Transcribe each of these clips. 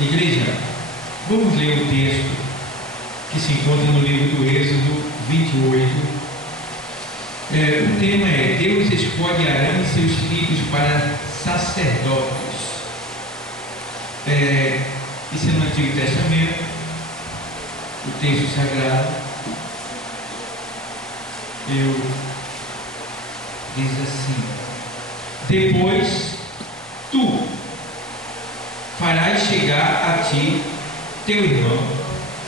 Igreja, vamos ler o texto que se encontra no livro do Êxodo 28. O tema é: Deus escolhe Arão e seus filhos para sacerdotes. Isso é no Antigo Testamento, o texto sagrado. Diz assim: depois tu farás chegar a ti teu irmão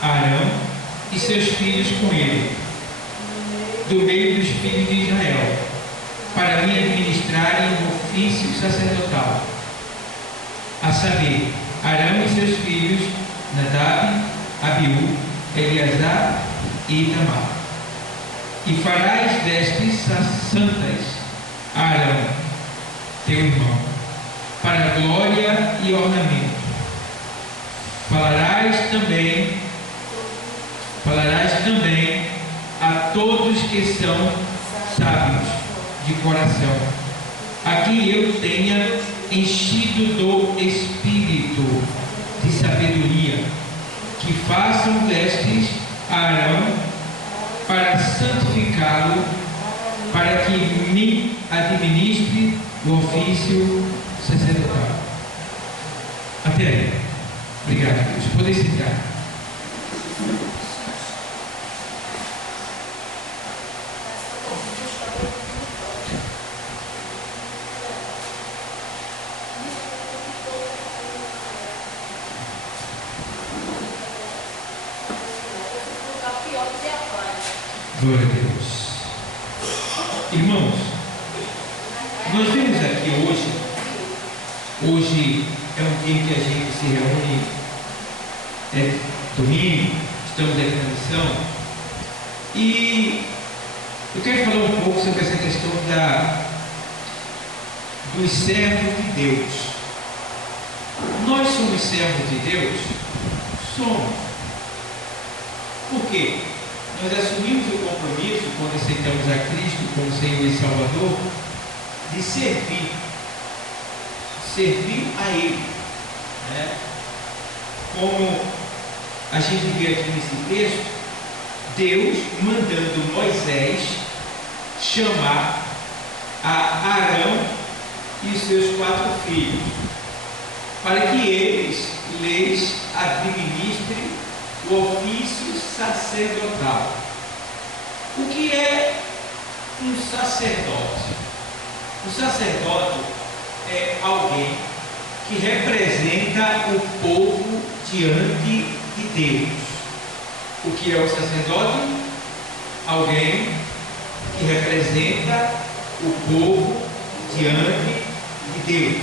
Arão e seus filhos com ele, do meio dos filhos de Israel, para me administrarem o ofício sacerdotal, a saber, Arão e seus filhos, Nadab, Abiú, Eleazar e Itamar. E farás vestes santas a Arão, teu irmão, para glória e ornamento. Falarás também a todos que são sábios de coração, a quem eu tenha enchido do Espírito de sabedoria, que façam vestes a Arão para santificá-lo, para que me administre o ofício sacerdotal. Até aí. Obrigado, Deus. Podem sentar. Glória a Deus. Irmãos, nós vemos aqui hoje é um dia que a gente se reúne, domingo, estamos aqui na missão, e eu quero falar um pouco sobre essa questão dos servos de Deus. Nós somos servos de Deus? Somos. Por quê? Nós assumimos o compromisso, quando aceitamos a Cristo como Senhor e Salvador, de servir a Ele, né? Como a gente vê aqui nesse texto, Deus mandando Moisés chamar a Arão e os seus 4 filhos, para que eles lhes administrem o ofício sacerdotal. O que é um sacerdote? O sacerdote é alguém que representa o povo diante de Deus. O que é o sacerdote? Alguém que representa o povo diante de Deus.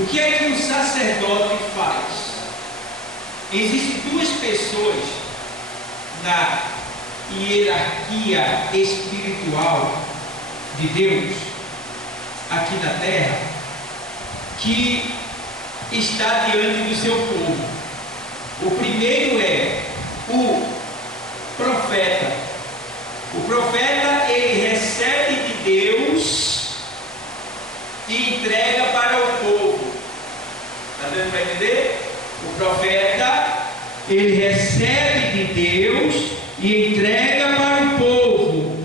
O que é que o sacerdote faz? Existem 2 pessoas na hierarquia espiritual de Deus aqui na terra, que está diante do seu povo. O primeiro é o profeta. O profeta, ele recebe de Deus e entrega para o povo. Está dando para entender? O profeta, ele recebe de Deus e entrega para o povo.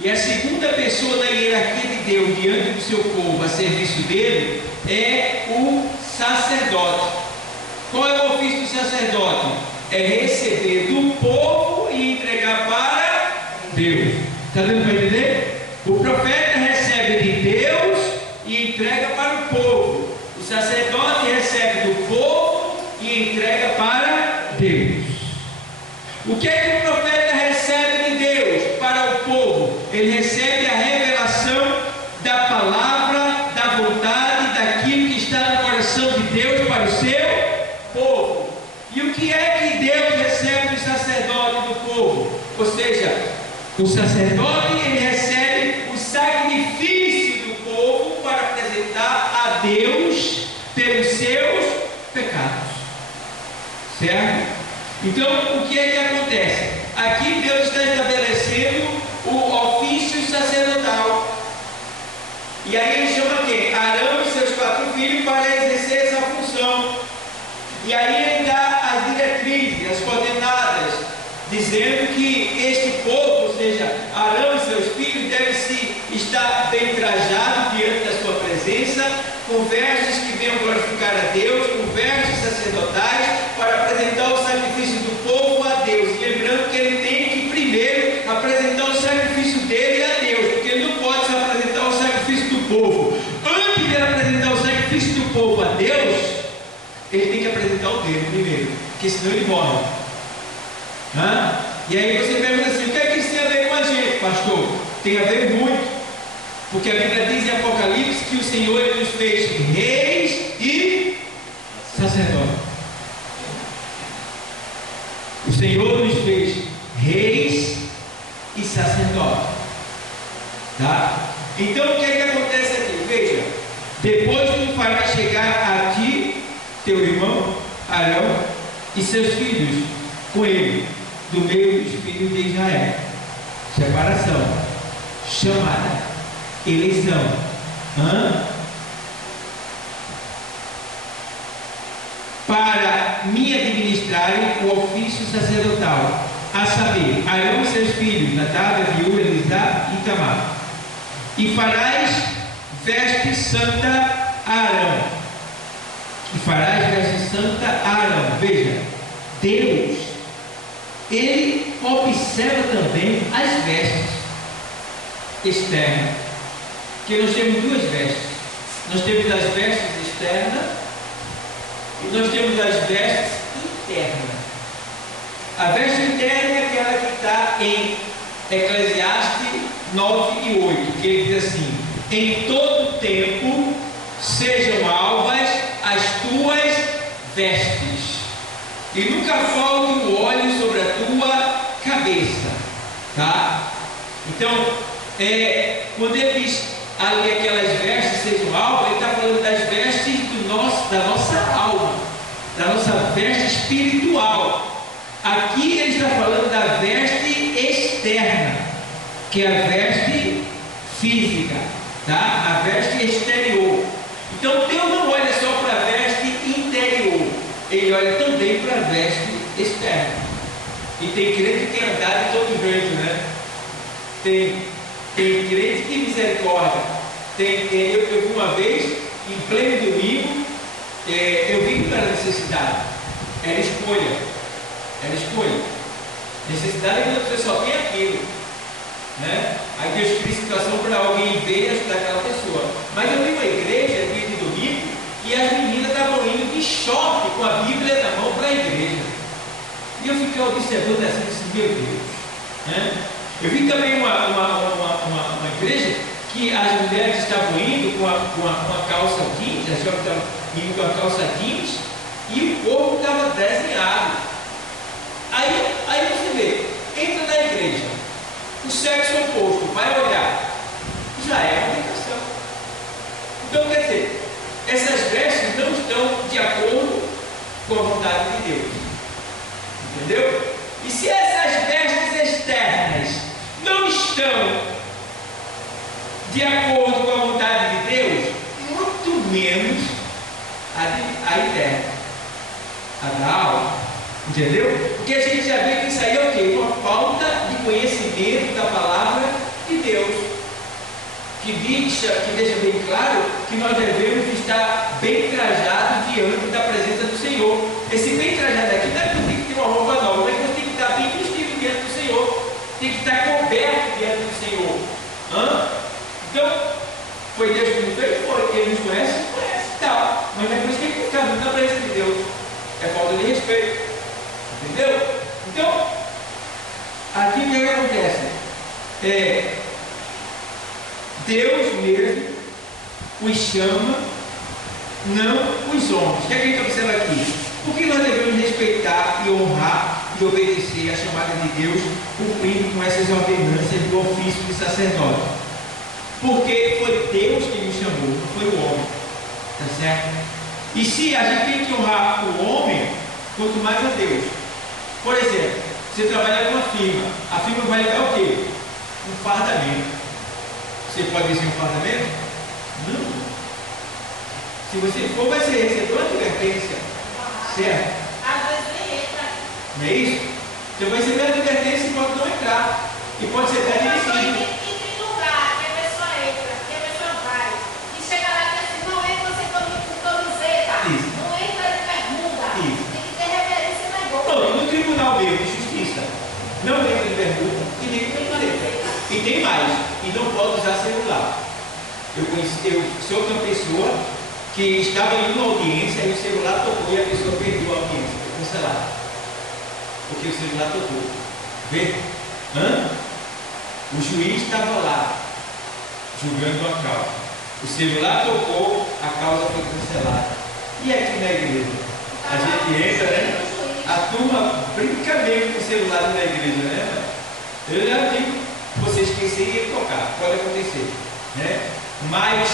E a segunda pessoa da hierarquia de Deus diante do seu povo, a serviço dele, é o sacerdote. Qual é o ofício do sacerdote? É receber do povo e entregar para Deus. Está dando para entender? O profeta recebe de Deus e entrega para o povo. O sacerdote recebe do povo e entrega para Deus. O que é que o profeta recebe de Deus para o povo? Ele recebe a revelação da palavra, da vontade, daquilo que está no coração de Deus para o seu povo. E o que é que Deus recebe do sacerdote do povo? Ou seja, o sacerdote, ele recebe o sacrifício do povo para apresentar a Deus pelos seus pecados. Certo? Então, o que é que acontece? Aqui Deus está estabelecendo o ofício sacerdotal. E aí ele chama quem? Arão e seus 4 filhos para exercer essa função. E aí ele dá as diretrizes, as coordenadas, dizendo que este povo, ou seja, Arão e seus filhos, devem se estar bem trajados diante da sua presença, com vestes que venham glorificar a Deus, com vestes sacerdotais, para apresentar o sacrifício do povo a Deus. E lembrando que ele tem que primeiro apresentar o sacrifício dele a Deus, porque ele não pode se apresentar o sacrifício do povo. Antes de apresentar o sacrifício do povo a Deus, ele tem que apresentar o dele primeiro, porque senão ele morre. E aí você pergunta assim: o que é que isso tem a ver com a gente, pastor? Tem a ver muito, porque a Bíblia diz em Apocalipse que o Senhor ele nos fez reis e sacerdotes. O Senhor nos fez reis e sacerdotes, tá? Então o que é que acontece aqui? Veja, depois tu farás chegar a ti teu irmão Arão e seus filhos com ele, do meio dos filhos de Israel. Separação, chamada, eleição. Para me administrarem o ofício sacerdotal, a saber, Arão e seus filhos, Nadab, Abiú, Elisá e Tamar. E farás veste santa a Arão. E farás veste santa a Arão. Veja, Deus, ele observa também as vestes externas, que nós temos duas vestes. Nós temos as vestes externas e nós temos as vestes internas. A veste interna é aquela que está em Eclesiastes 9 e 8, que ele diz assim: em todo tempo sejam alvas as tuas vestes, e nunca falte o óleo sobre a tua cabeça, tá? Então, quando ele diz ali aquelas vestes sejam alvas, ele está falando das vestes da nossa alma, da nossa veste espiritual. Aqui ele está falando da veste externa, que é a veste física, tá? A veste exterior. Então Deus não olha só para a veste interior, ele olha também para a veste externa. E tem crente que tem andado de todo jeito, né? Tem crente que misericórdia. Eu vi uma vez, em pleno domingo, eu vim para a necessidade. Era escolha. Necessidade é quando a pessoa só tem aquilo, né? Aí Deus cria situação para alguém ver e ajudar aquela pessoa. Mas eu vi uma igreja dia de domingo e as meninas estavam indo de choque com a Bíblia na mão para a igreja. E eu fiquei observando assim, meu Deus, né? Eu vi também uma igreja que as mulheres estavam indo com a calça jeans, as jovens estavam indo com a calça jeans e o corpo estava desenhado. Aí você vê, entra na igreja, o sexo oposto vai olhar, já é uma tentação. Então quer dizer, essas vestes não estão de acordo com a vontade de Deus, entendeu? E se essas vestes externas não estão de acordo com a vontade de Deus, muito menos a interna, a da alma. Entendeu? Porque a gente já vê que isso aí é o quê? Uma falta de conhecimento da palavra de Deus, que deixa bem claro que nós devemos estar bem trajados diante da presença do Senhor. Esse bem trajado aqui não é que você tem que ter uma roupa nova, não é que você tem que estar bem vestido diante do Senhor, tem que estar coberto diante do Senhor. Então, foi Deus que nos fez? Foi. Ele nos conhece tal. Mas não é por isso que tem que ficar muito na presença de Deus. É falta de respeito. Entendeu? Então, aqui o que acontece? Deus mesmo os chama, não os homens. O que é que a gente observa aqui? Por que nós devemos respeitar e honrar e obedecer à chamada de Deus, cumprindo com essas ordenanças do ofício de sacerdote? Porque foi Deus que nos chamou, não foi o homem. Tá certo? E se a gente tem que honrar o homem, quanto mais a Deus. Por exemplo, você trabalha com uma firma, a firma vai lhe dar o quê? Um fardamento. Você pode dizer um fardamento? Não. Se você for, vai ser receber uma advertência. Certo? Às vezes nem entra. Não é isso? Então vai ser advertência e pode não entrar. E pode ser até admitido. E tem lugar que a pessoa entra, que a pessoa vai. E chega lá e diz assim, não entra você com camiseta. Isso. Não entra de bermuda. Isso. Tem que ter reverência na roupa. Não, no tribunal mesmo de justiça, não entra de bermuda e nem de camiseta. E tem mais, e não pode usar celular. Eu sou uma pessoa que estava em uma audiência e o celular tocou e a pessoa perdeu a audiência, foi cancelada. Porque o celular tocou. Vê? O juiz estava lá, julgando a causa. O celular tocou, a causa foi cancelada. E aqui na igreja? A gente entra, né? A turma brinca mesmo com o celular na igreja, né? Eu já digo, você esquecer e tocar, pode acontecer, né? Mas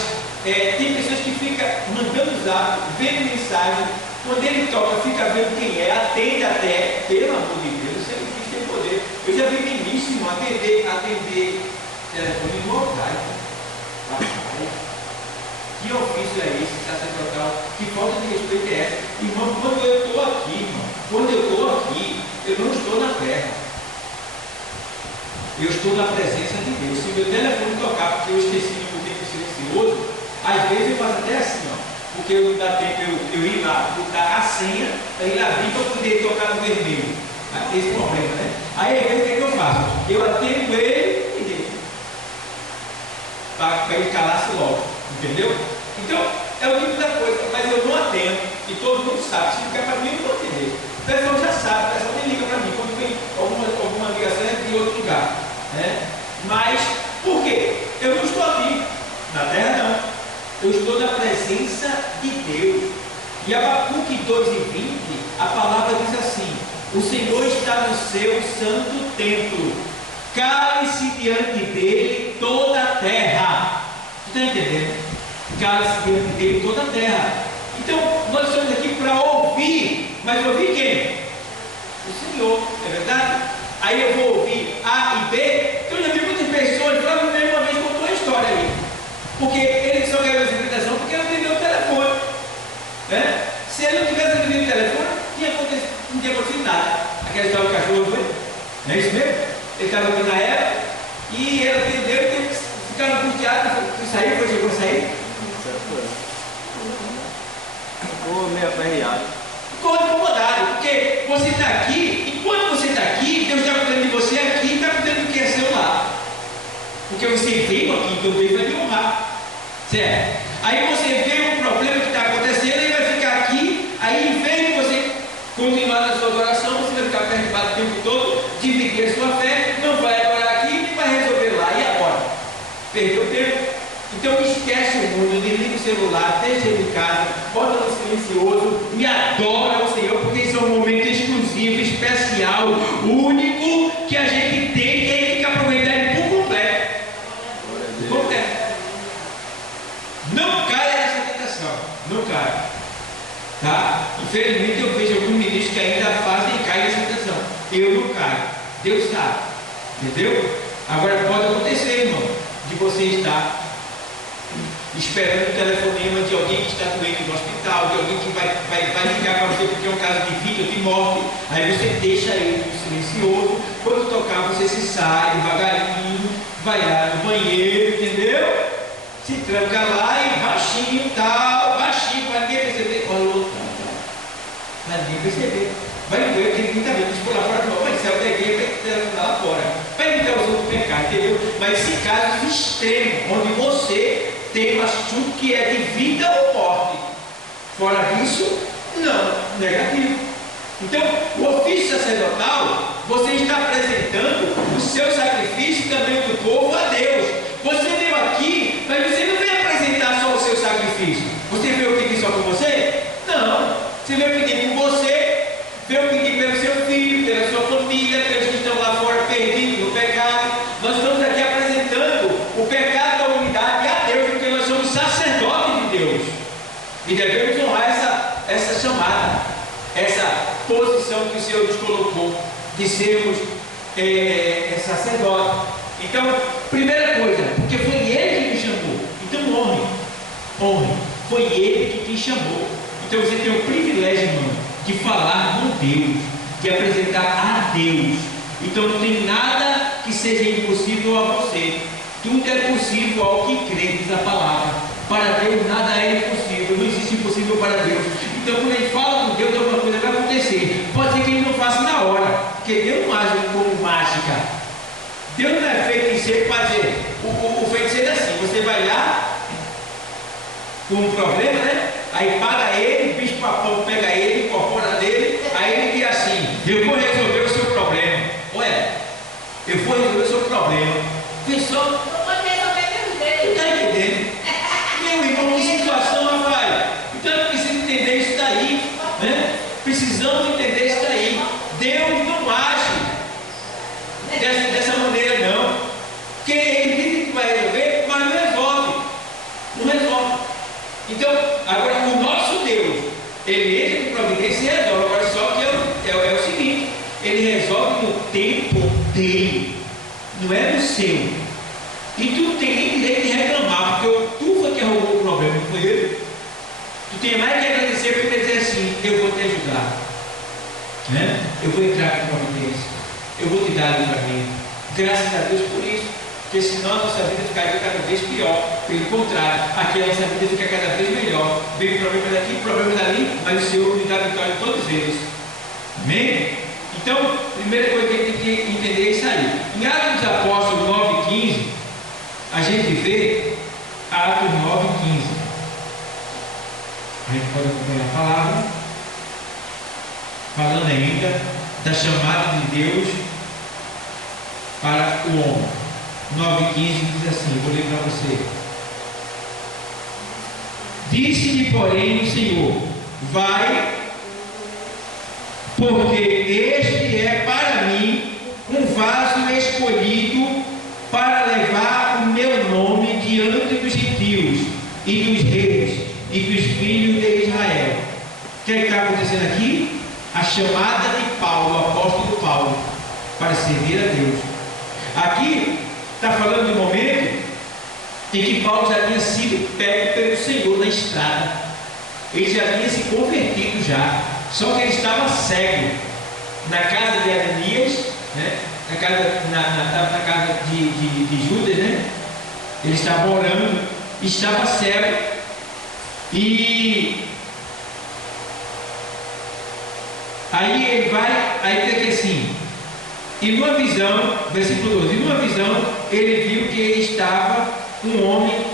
tem pessoas que ficam mandando zap, vendo mensagem, quando ele toca, fica vendo quem é, atende até, pelo amor de Deus, isso tem poder. Eu já vi ministro atender telefone mosaico. Que ofício é esse, sacerdotal? Que falta de respeito é essa? Irmão, quando eu estou aqui, eu não estou na terra. Eu estou na presença de Deus. Se meu telefone tocar porque eu esqueci de botar em silencioso, às vezes eu faço até assim, ó, porque não dá tempo eu ir lá, botar a senha, aí lá abrir para poder tocar no vermelho. Esse problema, né? Aí às vezes o que eu faço? Eu atendo ele e deixo. Para ele calar-se logo. Entendeu? Então, é o tipo da coisa, mas eu não atendo, e todo mundo sabe, se ligar para mim, eu não vou atender. O pessoal já sabe, o pessoal nem liga para mim, quando vem alguma ligação é de outro lugar. Né? Mas, por quê? Eu não estou aqui, na terra não. Eu estou na presença de Deus. E Abacuque 2:20, a palavra diz assim: o Senhor está no seu santo templo, cale-se diante dele toda a terra. Você está entendendo? Cale-se diante dele toda a terra. Então, nós estamos aqui para ouvir, mas ouvir quem? O Senhor, é verdade? Aí eu vou ouvir A e B. Então, eu já vi muitas pessoas, provavelmente uma vez contou a história aí, porque ele só ganhou essa invitação porque ele atendeu o telefone. Né? Se ele não tivesse atendido o telefone, não tinha acontecido nada. Aquela história do cachorro, foi? Não é isso mesmo? Ele estava aqui na época e ele atendeu e ficaram angustiados. Chegou a sair? Ficou meio aperreado. Ficou incomodado, porque você está aqui, e quando você está aqui, Deus está cuidando de você aqui e está cuidando do que é seu lá. Porque você veio aqui, então Deus vai lhe honrar. Certo? Aí você vê um problema que está acontecendo e vai ficar aqui, aí em vez de você continuar na sua adoração, você vai ficar perturbado o tempo todo, dividir a sua fé, não vai adorar aqui e vai resolver lá. E agora? Perdeu o tempo. Então esquece o mundo, desliga o celular, deixa ele em casa, bota no silencioso e adora o Senhor, porque esse é um momento exclusivo, especial, único, que a gente tem, que a gente tem que aproveitar ele por completo. Por completo. Não caia nessa tentação, não caia. Tá? Infelizmente eu vejo alguns ministros que ainda fazem e caem nessa tentação. Eu não caio, Deus sabe. Entendeu? Agora pode acontecer, irmão, de você estar esperando o telefonema de alguém que está doente no hospital, de alguém que vai ligar para você porque é um caso de vida ou de morte. Aí você deixa ele no silencioso. Quando tocar, você se sai devagarinho, vai lá no banheiro, entendeu? Se tranca lá e baixinho, tal, baixinho, para ninguém perceber. Olha, para ninguém perceber. Vai ver que ninguém está vendo, tipo lá fora, não, mas céu da igreja vai telefonar lá fora. Vai evitar os outros pecados, entendeu? Mas esse caso extremo, onde você tem um assunto que é de vida ou morte. Fora disso, não, negativo. Então, o ofício sacerdotal, você está apresentando o seu sacrifício também do povo a Deus. Você veio aqui, mas você não veio apresentar só o seu sacrifício. Você veio pedir só por você? Não. Você veio pedir por você, veio pedir pelo seu filho, pela sua família, pelos que estão lá fora perdidos no pecado. Nós estamos aqui apresentando o pecado da humanidade a Deus, porque nós somos sacerdotes de Deus. E devemos honrar essa chamada, essa posição que o Senhor nos colocou, de sermos sacerdotes. Então, primeira coisa, porque foi Ele que me chamou. Então honre. Foi Ele que te chamou. Então você tem o privilégio, irmão, de falar com Deus, de apresentar a Deus. Então não tem nada que seja impossível a você. Tudo é possível ao que crê, diz a palavra. Para Deus nada é impossível, não existe impossível para Deus. Então quando ele fala com Deus, alguma coisa vai acontecer. Pode ser que ele não faça na hora, porque Deus não age como mágica. Deus não é feiticeiro para dizer, o feiticeiro é assim, você vai lá com um problema, né? Aí paga ele, o bicho-papão pega ele, incorpora nele, aí ele diz assim, eu vou resolver o seu problema. Ué, eu vou resolver o seu problema. Pessoal, Não pode resolver pelo não jeito. está entendendo? Meu irmão, que situação, rapaz? Então eu preciso entender isso daí, né? Precisamos entender isso daí. Deus não age dessa maneira, não. Porque ele diz que vai resolver, mas não resolve. Não resolve. Então, agora o nosso Deus, ele entra em providência e resolve. Agora só que é o seguinte, ele resolve no tempo dele, não é no seu. E tu não tem nem direito de reclamar, porque tu foi que arrumou o problema, não foi ele. Tu tem mais que agradecer por ele dizer assim, eu vou te ajudar, né? Eu vou entrar com providência, eu vou te dar livramento. Graças a Deus por isso, porque senão a nossa vida ficaria cada vez pior. Pelo contrário, aqui a nossa vida fica cada vez melhor. Vem problema daqui, problema dali, mas o Senhor me dá vitória em todos eles. Amém? Então, a primeira coisa que a gente tem que entender é isso aí. Em Atos dos Apóstolos 9:15, a gente vê Atos 9:15. A gente pode acompanhar a palavra, falando ainda da chamada de Deus para o homem. 9:15 diz assim, vou ler para você. Disse-lhe, porém, o Senhor, vai, porque este é para mim um vaso escolhido para levar o meu nome diante dos gentios e dos reis e dos filhos de Israel. O que está acontecendo aqui? A chamada de Paulo, o apóstolo Paulo, para servir a Deus. Aqui está falando do momento em que Paulo já tinha sido pego pelo Senhor na estrada. Ele já tinha se convertido já, só que ele estava cego na casa de Ananias, né? na casa de Judas, né? Ele estava orando, estava cego, e aí ele vai, aí diz aqui assim, e numa visão, versículo 12, e numa visão ele viu que estava um homem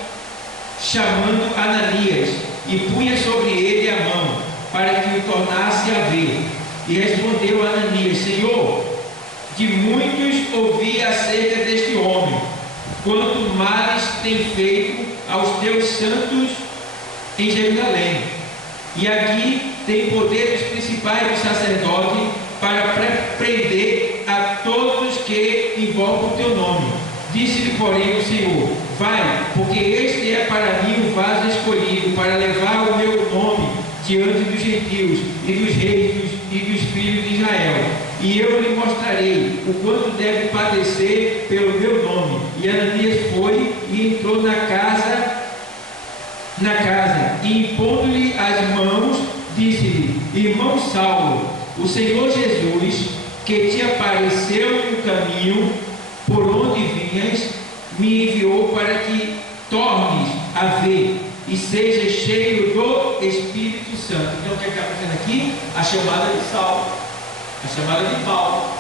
chamando Ananias, e punha sobre ele a mão, para que o tornasse a ver. E respondeu Ananias, Senhor, de muitos ouvi acerca deste homem, quanto males tem feito aos teus santos em Jerusalém. E aqui tem poder dos principais dos sacerdotes para prender a todos os que invocam o teu nome. Disse-lhe, porém, o Senhor, vai, porque este é para mim o vaso escolhido para levar o meu nome diante dos gentios e dos reis e dos filhos de Israel. E eu lhe mostrarei o quanto deve padecer pelo meu nome. E Ananias foi e entrou na casa, e impondo-lhe as mãos, disse-lhe, irmão Saulo, o Senhor Jesus, que te apareceu no caminho por onde vinhas, me enviou para que tornes a ver e seja cheio do Espírito Santo. Então o que está fazendo aqui? A chamada de Saulo, a chamada de Paulo,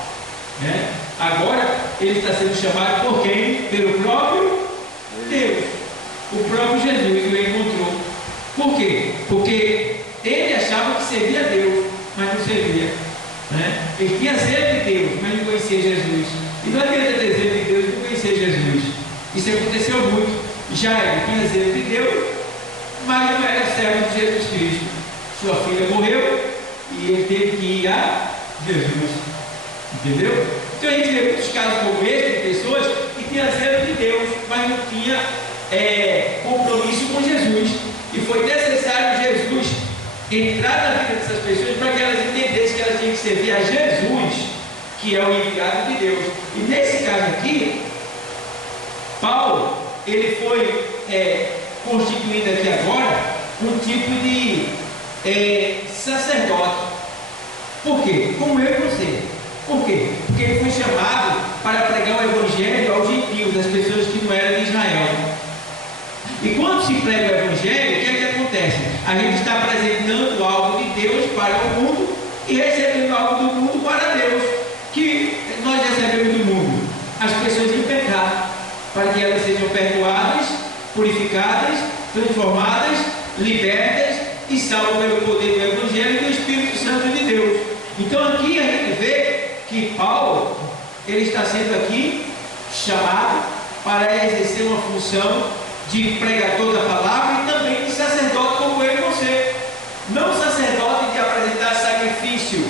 né? Agora ele está sendo chamado por quem? Pelo próprio Deus. O próprio Jesus o encontrou. Por quê? Porque ele achava que servia a Deus, mas não servia, né? Ele tinha zelo de Deus, mas não conhecia Jesus. E não adianta ter zelo de Deus e não conhecer Jesus. Isso aconteceu muito. Já ele tinha zelo de Deus, mas não era servo de Jesus Cristo. Sua filha morreu e ele teve que ir a Jesus. Entendeu? Então a gente vê muitos casos como esse, de pessoas que tinham zelo de Deus, mas não tinha compromisso com Jesus. E foi necessário Jesus entrar na vida dessas pessoas para que elas entendessem que elas tinham que servir a Jesus, que é o enviado de Deus. E nesse caso aqui, Paulo, ele foi constituído aqui agora um tipo de sacerdote. Por quê? Como eu e você. Por quê? Porque ele foi chamado para pregar o Evangelho aos gentios, às pessoas que não eram de Israel. E quando se prega o Evangelho, o que é que acontece? A gente está apresentando algo de Deus para o mundo e recebendo algo do mundo para Deus. Que nós recebemos do mundo? As pessoas em pecado, para que elas sejam perdoadas, purificadas, transformadas, libertas e salvas pelo poder do Evangelho e do Espírito Santo de Deus. Então aqui a gente vê que Paulo, ele está sendo aqui chamado para exercer uma função de pregador da palavra e também de sacerdote como eu e você. Não sacerdote de apresentar sacrifício,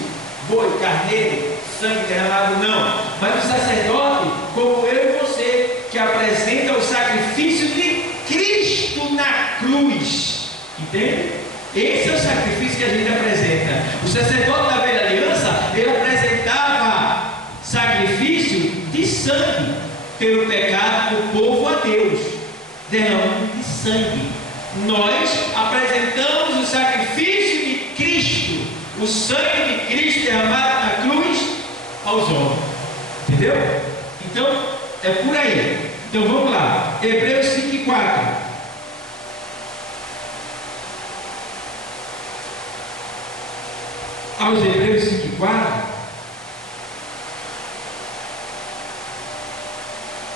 boi, carneiro, sangue derramado, não. Mas o sacerdote como eu e você, que apresenta o sacrifício de Cristo na cruz. Entende? Esse é o sacrifício que a gente apresenta. O sacerdote da velha aliança, ele apresentava sacrifício de sangue pelo pecado do povo a Deus, derramando de sangue. Nós apresentamos o sacrifício de Cristo, o sangue de Cristo derramado na cruz aos homens. Entendeu? Então, é por aí. Então vamos lá. Hebreus 5:4. Aos Hebreus 5:4.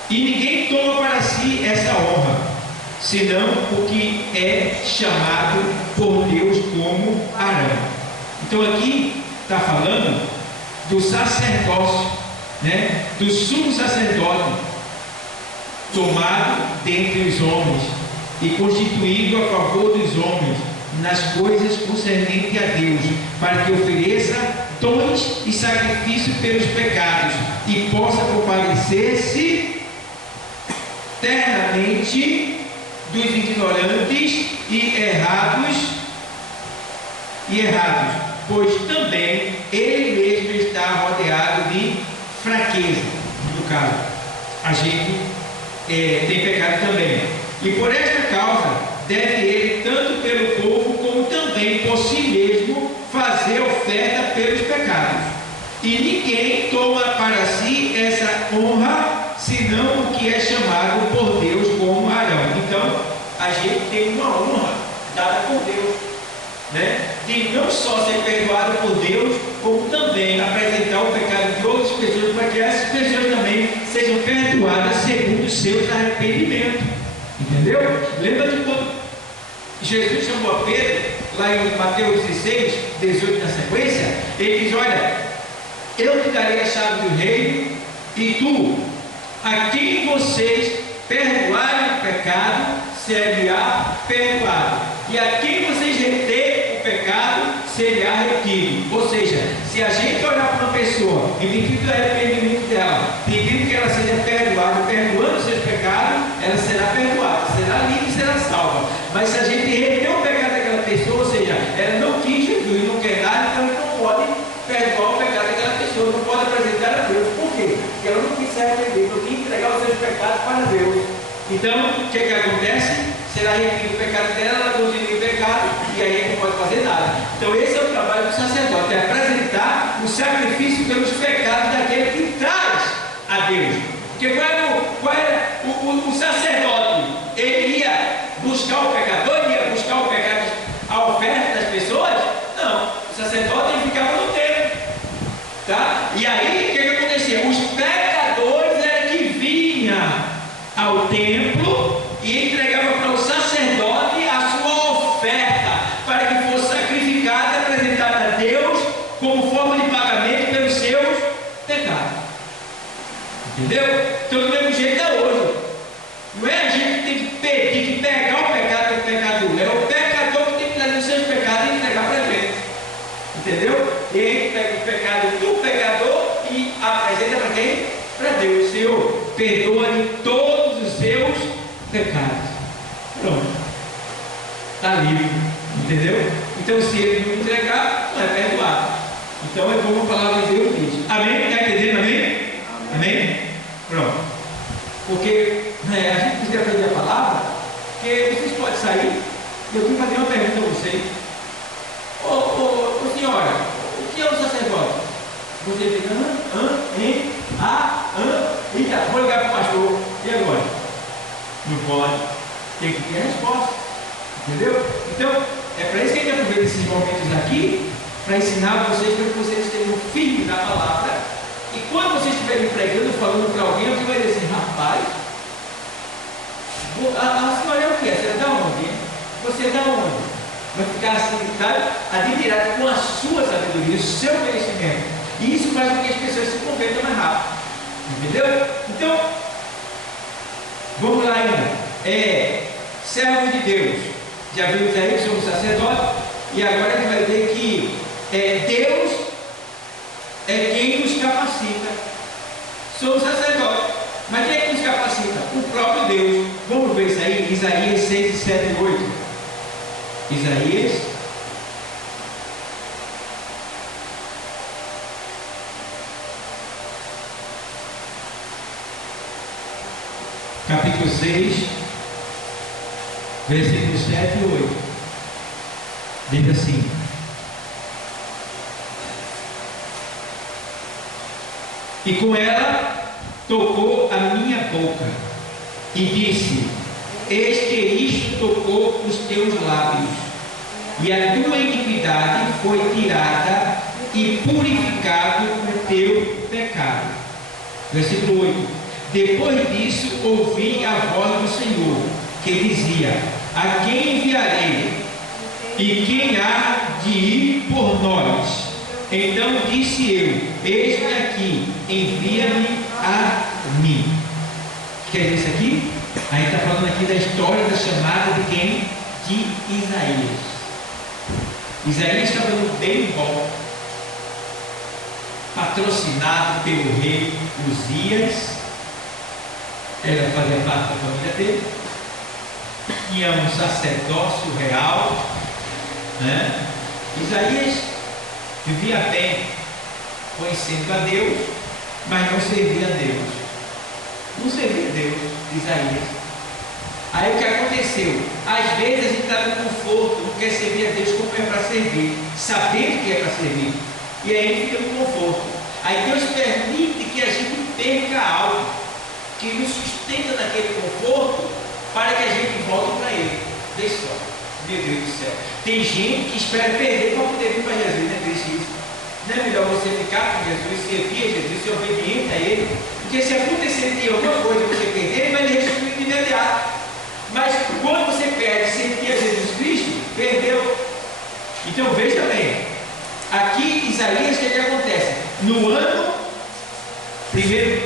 E ninguém toma para si essa honra, senão o que é chamado por Deus como Arão. Então aqui está falando do sacerdócio, né? Do sumo sacerdote, tomado dentre os homens e constituído a favor dos homens nas coisas concernentes a Deus, para que ofereça dons e sacrifício pelos pecados e possa compadecer-se eternamente dos ignorantes e errados, pois também ele mesmo está rodeado de fraqueza. No caso, a gente tem pecado também, e por esta causa deve ele, tanto pelo povo como também por si mesmo, fazer oferta pelos pecados. E ninguém toma para si essa honra, senão o que é chamado por Deus como Arão. Então, a gente tem uma honra dada por Deus, né? De não só ser perdoado por Deus, como também apresentar o pecado de outras pessoas, para que essas pessoas também sejam perdoadas segundo os seus arrependimentos. Entendeu? Lembra de quando Jesus chamou a Pedro, lá em Mateus 16, 18 na sequência? Ele diz: olha, eu te darei a chave do reino, e tu, a quem vocês perdoarem o pecado, será perdoado, e a quem vocês reterem o pecado, será retido. Ou seja, se a gente olhar para uma pessoa e pedir o arrependimento dela, pedindo que ela seja perdoada, perdoando os seus pecados, ela será perdoada, será livre e será salva. Mas se a gente reter o pecado daquela pessoa, ou seja, ela não quis Jesus, não quer nada, então não pode perdoar o pecado daquela pessoa, não pode apresentar a Deus. Por quê? Porque ela não quis se arrepender, não quis entregar os seus pecados para Deus. Então, o que acontece? Será retido o pecado dela, ela continua em pecado, e aí não pode fazer nada. Então esse é o trabalho do sacerdote, é apresentar o sacrifício pelos pecados daquele que traz a Deus. Porque qual era o sacerdote? Ele ia buscar o pecador, ele ia buscar o pecado, a oferta das pessoas? Não, o sacerdote ele ficava no templo, tá? E aí o que acontecia? Os pecadores eram que vinham ao templo e entregavam para o sacerdote a sua oferta, para que fosse sacrificada e apresentada a Deus como forma de pagamento pelos seus pecados. Entendeu? Então, do mesmo jeito é hoje. Não é a gente que tem que pedir, que pegar o pecado do pecador, é o pecador que tem que trazer os seus pecados e entregar para Deus. Entendeu? Ele pega o pecado do pecador e apresenta para quem? Para Deus. Senhor, perdoa-lhe todos os seus pecados. Pronto. Está livre. Entendeu? Então, se ele não entregar, não é perdoado. Então, é como a palavra de Deus diz. Amém? Está entendendo? Amém? Amém? Pronto. Porque a gente precisa aprender a palavra, porque vocês podem sair e eu vim fazer uma pergunta a vocês. Ô senhora, o que é um sacerdote? Você fica, eita, vou ligar para o pastor, e agora? Não pode, tem que ter a resposta, entendeu? Então, é para isso que a gente aproveita esses momentos aqui, para ensinar vocês, para que vocês estejam firmes na palavra, e quando vocês estiverem pregando, falando para alguém, você vai dizer assim, rapaz, a senhora é o quê? Você é da onde? Você é da onde? Vai ficar assim, tá? Admirado com a sua sabedoria, o seu conhecimento. E isso faz com que as pessoas se convertam mais rápido. Entendeu? Então, vamos lá ainda. Servo de Deus. Já vimos aí que somos sacerdotes. E agora a gente vai ver que Deus é quem nos capacita. Somos sacerdotes. Mas quem é que nos capacita? O próprio Deus. Vamos ver isso aí? Isaías 6, 7 e 8. Isaías capítulo 6, versículos 7 e 8. Diz assim: e com ela tocou a minha boca e disse: eis que isto tocou os teus lábios, e a tua iniquidade foi tirada e purificado o teu pecado. Versículo 8: depois disso ouvi a voz do Senhor, que dizia: a quem enviarei? E quem há de ir por nós? Então disse eu: eis-me aqui, envia-me a mim. Quer dizer isso aqui? A gente está falando aqui da história da chamada de quem? De Isaías. Isaías estava no bem bom, patrocinado pelo rei Uzias. Ela fazia parte da família dele. Tinha um sacerdócio real, né? Isaías vivia bem, conhecendo a Deus, mas não servia a Deus. Não servia a Deus, Isaías. Aí o que aconteceu? Às vezes a gente está no conforto, não quer servir a Deus como é para servir, sabendo que é para servir, e aí a gente fica no conforto. Aí Deus permite que a gente perca algo que nos sustenta naquele conforto, para que a gente volte para Ele. Deixa só, meu Deus do céu, tem gente que espera perder para poder vir para Jesus, não é triste isso? Não é melhor você ficar com Jesus, servir a Jesus, ser obediente a Ele? Porque se acontecer de alguma coisa você perder, Ele vai lhe restituir de imediato. Mas quando você perde sem ter Jesus Cristo, perdeu. Então veja bem, aqui Isaías, o que acontece? No ano, primeiro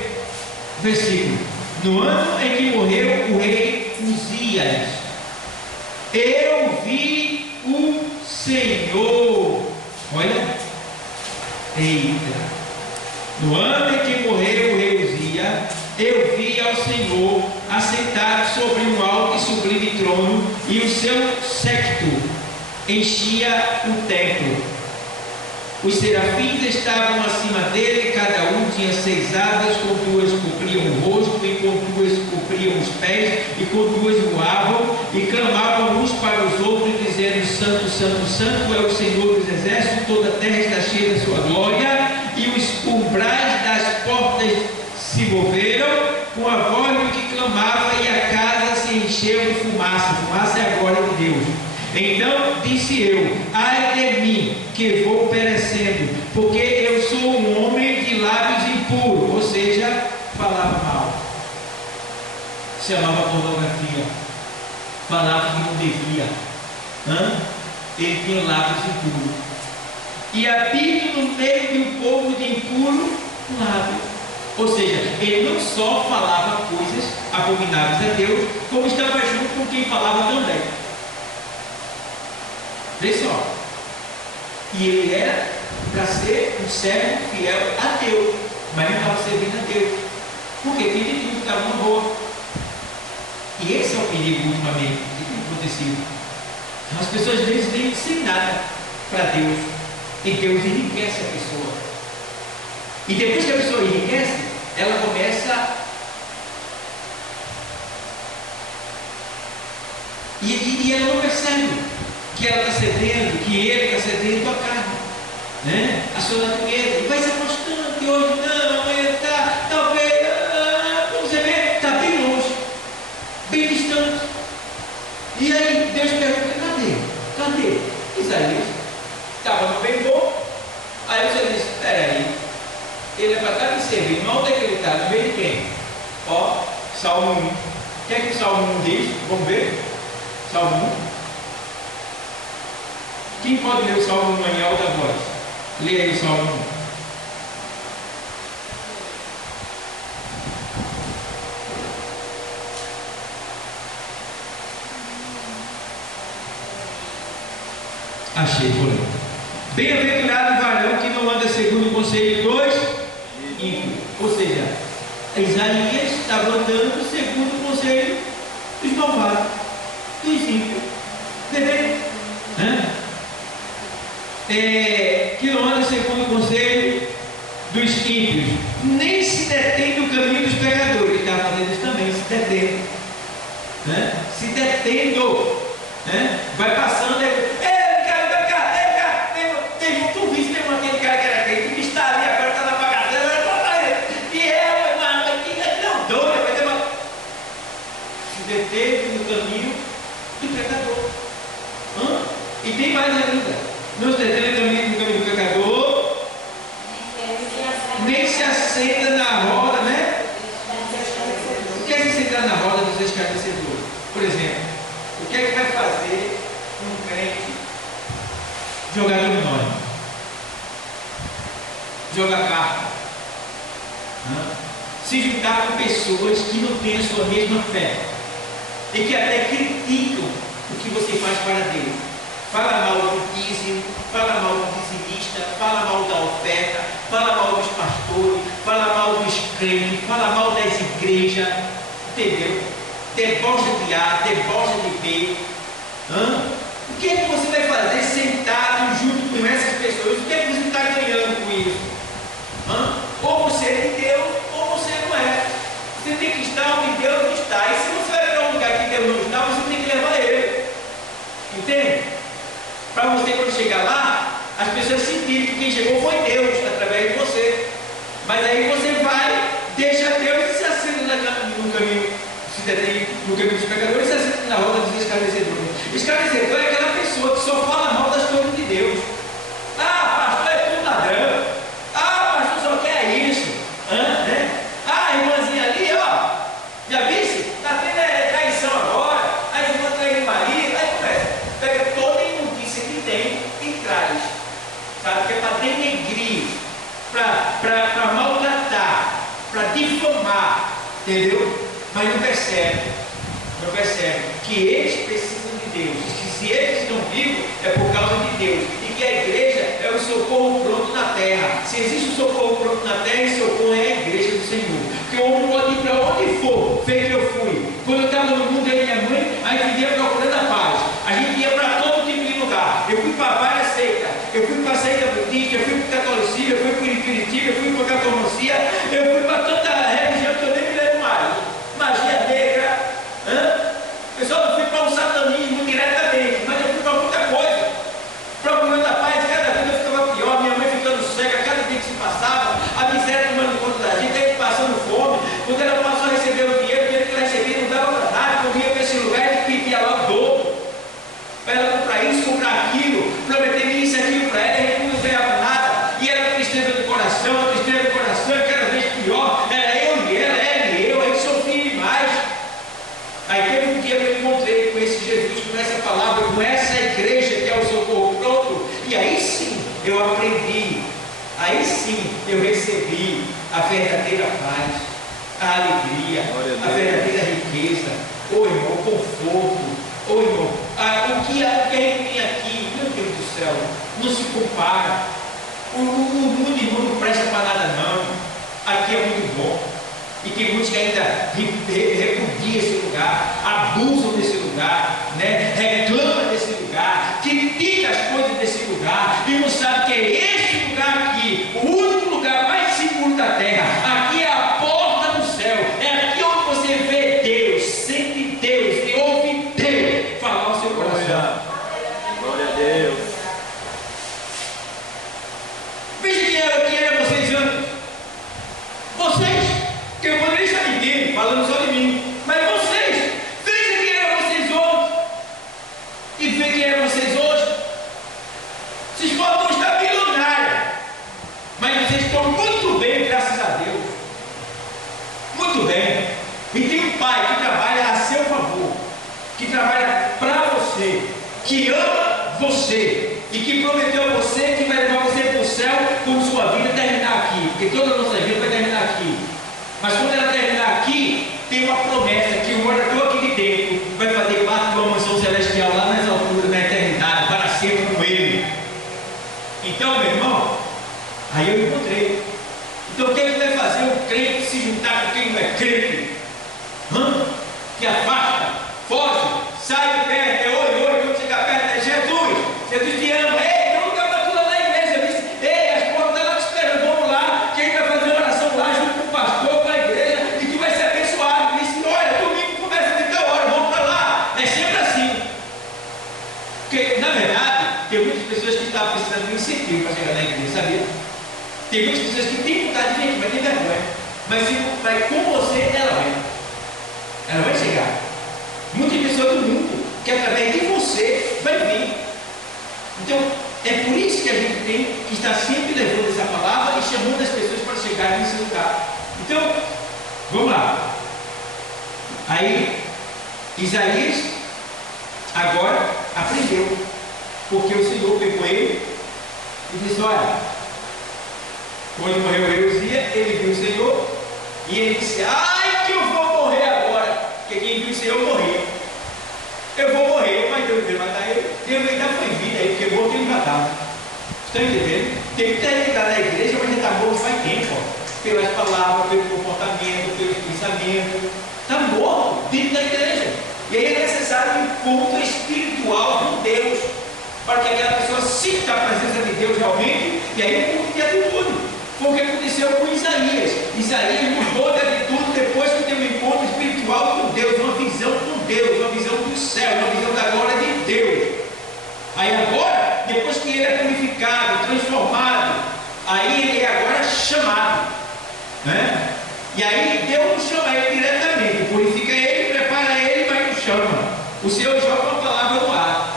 versículo, no ano em que morreu o rei Uzias, eu vi o Senhor. Olha, eita. No ano em que morreu o rei Uzias, eu vi ao Senhor assentado sobre um alto e sublime trono, e o seu séquito enchia o templo. Os serafins estavam acima dele, cada um tinha 6 asas, com 2 cobriam o rosto, e com 2 cobriam os pés, e com 2 voavam, e clamavam uns para os outros, dizendo: Santo, Santo, Santo é o Senhor dos exércitos, toda a terra está cheia da sua glória. E os umbrais das portas se moveram com a voz do que clamava, e a casa se encheu de fumaça. Fumaça é a glória de Deus. Então disse eu: ai de mim, que vou perecendo, porque eu sou um homem de lábios impuros. Ou seja, falava mal, chamava pornografia, falava que não devia. Ele tinha lábios impuros. E habito no meio de um povo de impuro lábio. Ou seja, ele não só falava coisas abomináveis a Deus, como estava junto com quem falava também. Vê só. E ele era para ser um servo fiel a Deus, mas não estava servindo a Deus, porque quem de tudo estava no boa. E esse é o perigo ultimamente que tem acontecido. As pessoas às vezes vêm sem nada para Deus, e Deus enriquece a pessoa. E depois que a pessoa enriquece, ela começa e ela não percebe que ela está cedendo, que ele está cedendo a carne, né? A sua natureza, e vai se afastando. Salmo 1. O que é que o Salmo 1 diz? Vamos ver? Salmo 1. Quem pode ler o Salmo 1 em alta voz? Leia aí o Salmo 1. Achei, vou ler. Bem-aventurado o varão que não anda segundo o conselho dos ímpios. Ou seja, Isaías estava andando segundo o conselho dos malvados, dos ímpios. Entendeu? Que não anda segundo o conselho dos ímpios, nem se detém no caminho dos pecadores. Ele estava fazendo isso também, se detendo. Se detendo. Vai passando. Aquele cara que era crente, que está ali agora, está na pagadeira, e ela, mano, que não doida, vai ter uma. Se deteve no caminho do pecador. E tem mais ainda: não se deteve no caminho do pecador, nem se assenta na roda, né? O que é que se sentar na roda dos escarnecedores? Por exemplo, o que é que vai fazer um crente jogar dominó? Jogar carta, se juntar com pessoas que não têm a sua mesma fé e que até criticam o que você faz para Deus. Fala mal do dízimo, fala mal do dizimista, fala mal da oferta, fala mal dos pastores, fala mal dos crentes, fala mal das igrejas, entendeu? Debocha de A, debocha de B. O que é que você vai fazer sentado junto com essas pessoas? O que é que você está ganhando com isso? Ou você é de Deus, ou você não é. Você tem que estar onde Deus está. E se você vai para um lugar que Deus não está, você tem que levar Ele. Entende? Para você, quando chegar lá, as pessoas sentirem que quem chegou foi Deus, através de você. Mas aí você vai, deixa Deus e se assenta no caminho, se detém no caminho dos pecadores e se assenta na roda dos escarnecedores. Escarnecedor é aquela pessoa que só fala mal das coisas de Deus. Pastor, é tudo ladrão. Só quer isso. Irmãzinha ali, já visse? Está tendo traição agora. As irmãs traem o marido. Aí começa, pega toda a imundícia que tem e traz. Sabe? Que é para denegrir, para maltratar, para difamar. Entendeu? Mas não percebe que eles precisam de Deus. Que se eles estão vivos é por causa de Deus. E que a igreja é o socorro pronto na terra. Se existe um socorro pronto na terra, esse socorro é a igreja do Senhor. Porque o homem pode ir para onde for, feito eu fui. Quando eu estava no mundo, eu e minha mãe, a gente ia procurando a paz. A gente ia para todo tipo de lugar. Eu fui para várias seitas. Eu fui para a seita budista, eu fui para o catolicismo, eu fui para o espiritismo, eu fui para a catomancia, eu fui para tanta religião que eu nem me lembro mais. Magia negra. Eu só não fui para o satanismo diretamente, mas eu fui para muita coisa. Procurando a paz, cada vez eu ficava pior, minha mãe ficando cega, cada dia que se passava, a miséria tomando conta da gente, a gente passando fome. Quando ela passou a receber o dinheiro que ela recebia não dava para nada, quando ia para esse lugar e pedia lá o dobro. Para ela comprar isso, comprar aquilo, prometer isso e aquilo para ela, a gente não ganhava nada. E ela tristeza do coração, cada vez pior. Era eu e ela, a gente sofria demais. Aí teve um dia que eu encontrei com esse Jesus, com essa palavra, com essa igreja que é o socorro pronto, e aí sim eu aprendi, aí sim eu recebi a verdadeira paz, a alegria, a verdadeira riqueza, irmão, o conforto, irmão, o que a gente tem aqui, meu Deus do céu, não se compara. O mundo, irmão, não presta para nada não. Aqui é muito bom. E tem muitos que ainda repudiam esse lugar, abusam desse lugar, reclamam desse lugar, criticam as coisas desse lugar e não sabem que é este lugar aqui, o único lugar mais seguro da terra. Aqui é a porta do céu, é aqui onde você vê Deus, sente Deus e ouve Deus falar ao seu coração. Glória a Deus. Veja quem era vocês antes. Vocês, que eu poderia estar mentindo, falando só de mim, mas vocês, veja quem eram vocês hoje, e veja quem eram vocês hoje. Vocês podem estar mil prometeu a você que vai levar você para o céu quando sua vida terminar aqui, porque toda a nossa vida vai terminar aqui. Mas quando ela terminar aqui, tem uma promessa que o morador aqui de dentro vai fazer parte de uma mansão celestial lá nas alturas, na eternidade, para sempre com Ele. Então, meu irmão, aí eu encontrei. Então, o que ele vai fazer? O crente se juntar com quem não é crente, que afasta, foge, sai de perto, é oi, oi, quando chegar perto é Jesus, Jesus te ama. Ei, não está batendo lá na igreja, eu disse, ei, as portas estão lá te esperando, vamos lá, quem vai fazer uma oração lá junto com o pastor, com a igreja, e tu vai ser abençoado. Ele disse, olha, domingo começa de tal hora, vamos para lá. É sempre assim. Porque, na verdade, tem muitas pessoas que estavam precisando de um incentivo para chegar na igreja, sabia? Tem muitas pessoas que têm vontade de vir aqui, mas tem vergonha. Mas se vai com você, ela vai. Ela vai chegar. Muitas pessoas do mundo que através de você vai vir. Então, é por isso que a gente tem que estar sempre levando essa palavra e chamando as pessoas para chegarem nesse lugar. Então, vamos lá. Aí, Isaías agora aprendeu, porque o Senhor pegou ele e disse, olha, quando morreu Eusia, ele viu o Senhor e ele disse, ai que eu vou morrer agora, porque quem viu o Senhor morreu. Eu vou morrer, mas Deus veio matar ele. Deus ainda foi vida aí, porque morto ele matava. Estão entendendo? Tem muita gente que está na igreja, mas já está morto faz tempo, pelas palavras, pelo comportamento, pelos pensamentos. Está morto dentro da igreja. E aí é necessário um encontro espiritual com Deus, para que aquela pessoa sinta a presença de Deus realmente, e aí muda de atitude. Foi o que aconteceu com Isaías. Isaías mudou de atitude depois que teve um encontro espiritual com Deus, uma visão com Deus, uma visão do céu, uma visão da glória de Deus. Aí agora, depois que ele é purificado, transformado, aí ele é agora chamado, né? E aí Deus não chama ele diretamente, purifica ele, prepara ele, mas não chama. O Senhor joga uma palavra no ar.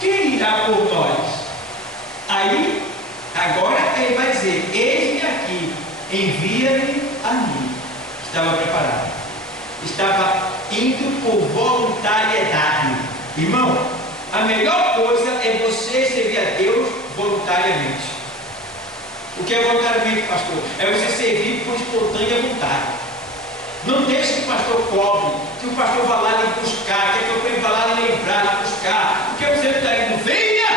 Quem irá por nós? Aí, agora ele vai dizer, eis-me aqui, envia-me a mim. Estava preparado. Estava indo por voluntariedade. Irmão, a melhor coisa é você servir a Deus voluntariamente. O que é voluntariamente, pastor? É você servir por espontânea vontade. Não deixe que o pastor cobre, que o pastor vá lá lhe buscar, que a campanha vá lá lhe lembrar, lhe buscar. Porque você está indo, venha!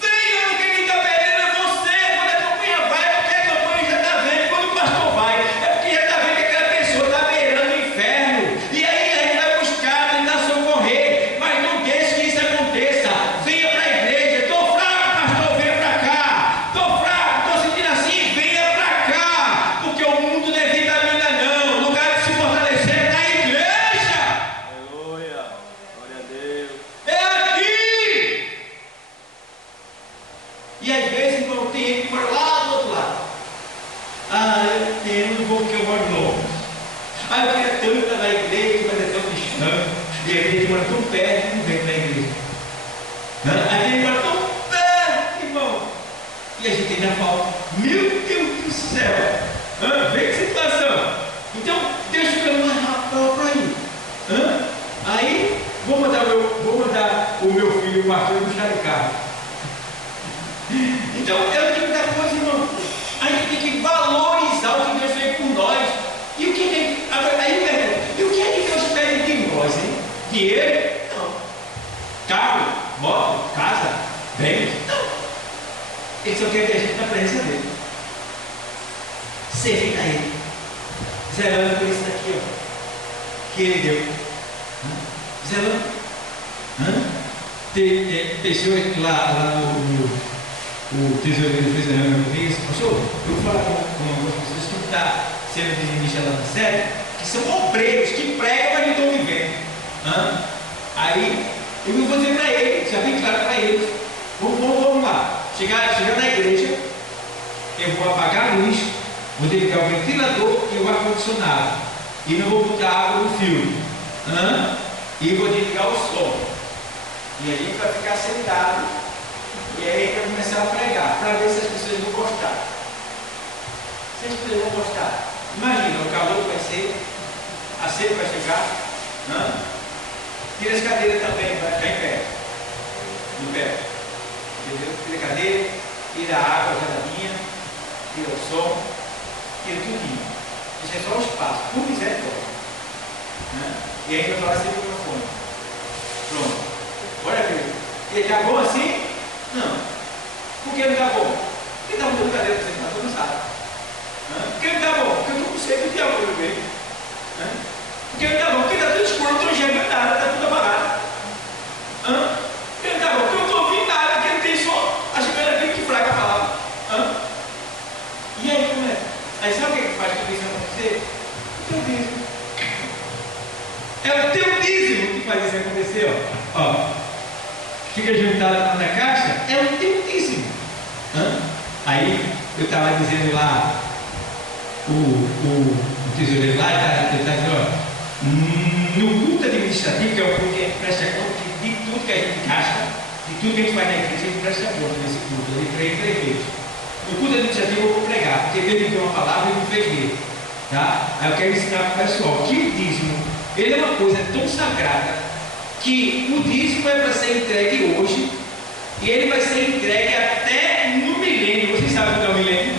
Venha, porque quem está perdendo é você. Quando a campanha vai, é porque a campanha já está vendo. Quando o pastor vai, é porque já está vendo que aquela pessoa está beirando o inferno. E aí a gente vai buscar, tentar socorrer. Mas não deixe que isso aconteça. Venha para a igreja. Estou fraco, pastor, venha para cá. Estou fraco, estou sentindo assim, venha para cá. Porque o mundo não é vitamina não. O lugar de se fortalecer é na igreja. Aleluia. Glória a Deus. É aqui. E às vezes, irmão, tem gente que mora lá do outro lado. Ah, eu não vou porque eu moro longe. Ah, eu queria tanto estar na igreja, mas é tão distante. E a gente mora tão perto e não vem para a igreja. A gente mora tão perto, irmão. E a gente ainda falta. Meu Deus do céu. Vê que situação. Então, deixa eu ir mais rápido para ir. Aí, vou mandar o meu filho, o pastor, buscar de carro. Então, eu tenho muita coisa, irmão. A gente tem que valorizar o que Deus fez por nós. E o que tem. Aí pergunta, e o que é que Deus pede de nós, hein? Dinheiro? Não. Carro, moto, casa, bem? Não. Ele só quer ver a gente na presença dele. Servir a ele. Zelando por isso daqui, ó. Que ele deu. Zelando. Tem pessoas lá o tesoureiro fez a reunião comigo, pastor, eu vou falar com algumas pessoas que estão sendo dizimistas lá na série, que são obreiros, que pregam, mas não estão vivendo. Aí, eu vou dizer para eles, já bem claro para eles, vamos lá, chegar na igreja, eu vou apagar a luz, vou desligar o ventilador e o ar-condicionado, e não vou botar água no filme, e vou desligar o som, e a gente vai ficar sentado. E aí vai começar a pregar, para ver se as pessoas vão gostar. Se as pessoas vão gostar, imagina o calor que vai ser, a sede vai chegar, tira as cadeiras também, vai ficar em pé. entendeu? Tira a cadeira, tira a água geladinha, tira o som, tira tudinho. Deixa só o espaço, por misericórdia. Né? E aí vai falar sem microfone. Pronto. Olha aqui. Ele está bom assim? Não. Por que não está bom? Porque está mudando cadeira para você sentar, todo mundo sabe. Por que não está bom? Porque eu estou com sede do diabo, meu bem. Por que não está bom? Porque está tudo escuro, eu não estou enxergando nada, está tudo apagado. Por que não está bom? Porque eu não estou ouvindo nada, porque não tem som. Acho que era aquilo que fraga a palavra. E aí, como é? Aí sabe o que faz tudo isso acontecer? O teu dízimo. É o teu dízimo que faz isso acontecer, ó. Fica juntado lá na caixa, é o teu dízimo. Aí eu estava dizendo lá, o tesoureiro lá, ele está dizendo, no culto administrativo, que é o culto que a gente presta conta de tudo que a gente gasta, de tudo que a gente faz na igreja, a gente presta conta nesse culto. Eu entrei 3 vezes. No culto administrativo eu vou pregar, porque Deus me deu uma palavra e me fez ler. Tá? Aí eu quero ensinar para o pessoal que o dízimo, ele é uma coisa tão sagrada, que o dízimo é para ser entregue hoje, e ele vai ser entregue até no milênio. Vocês sabem o que é o milênio?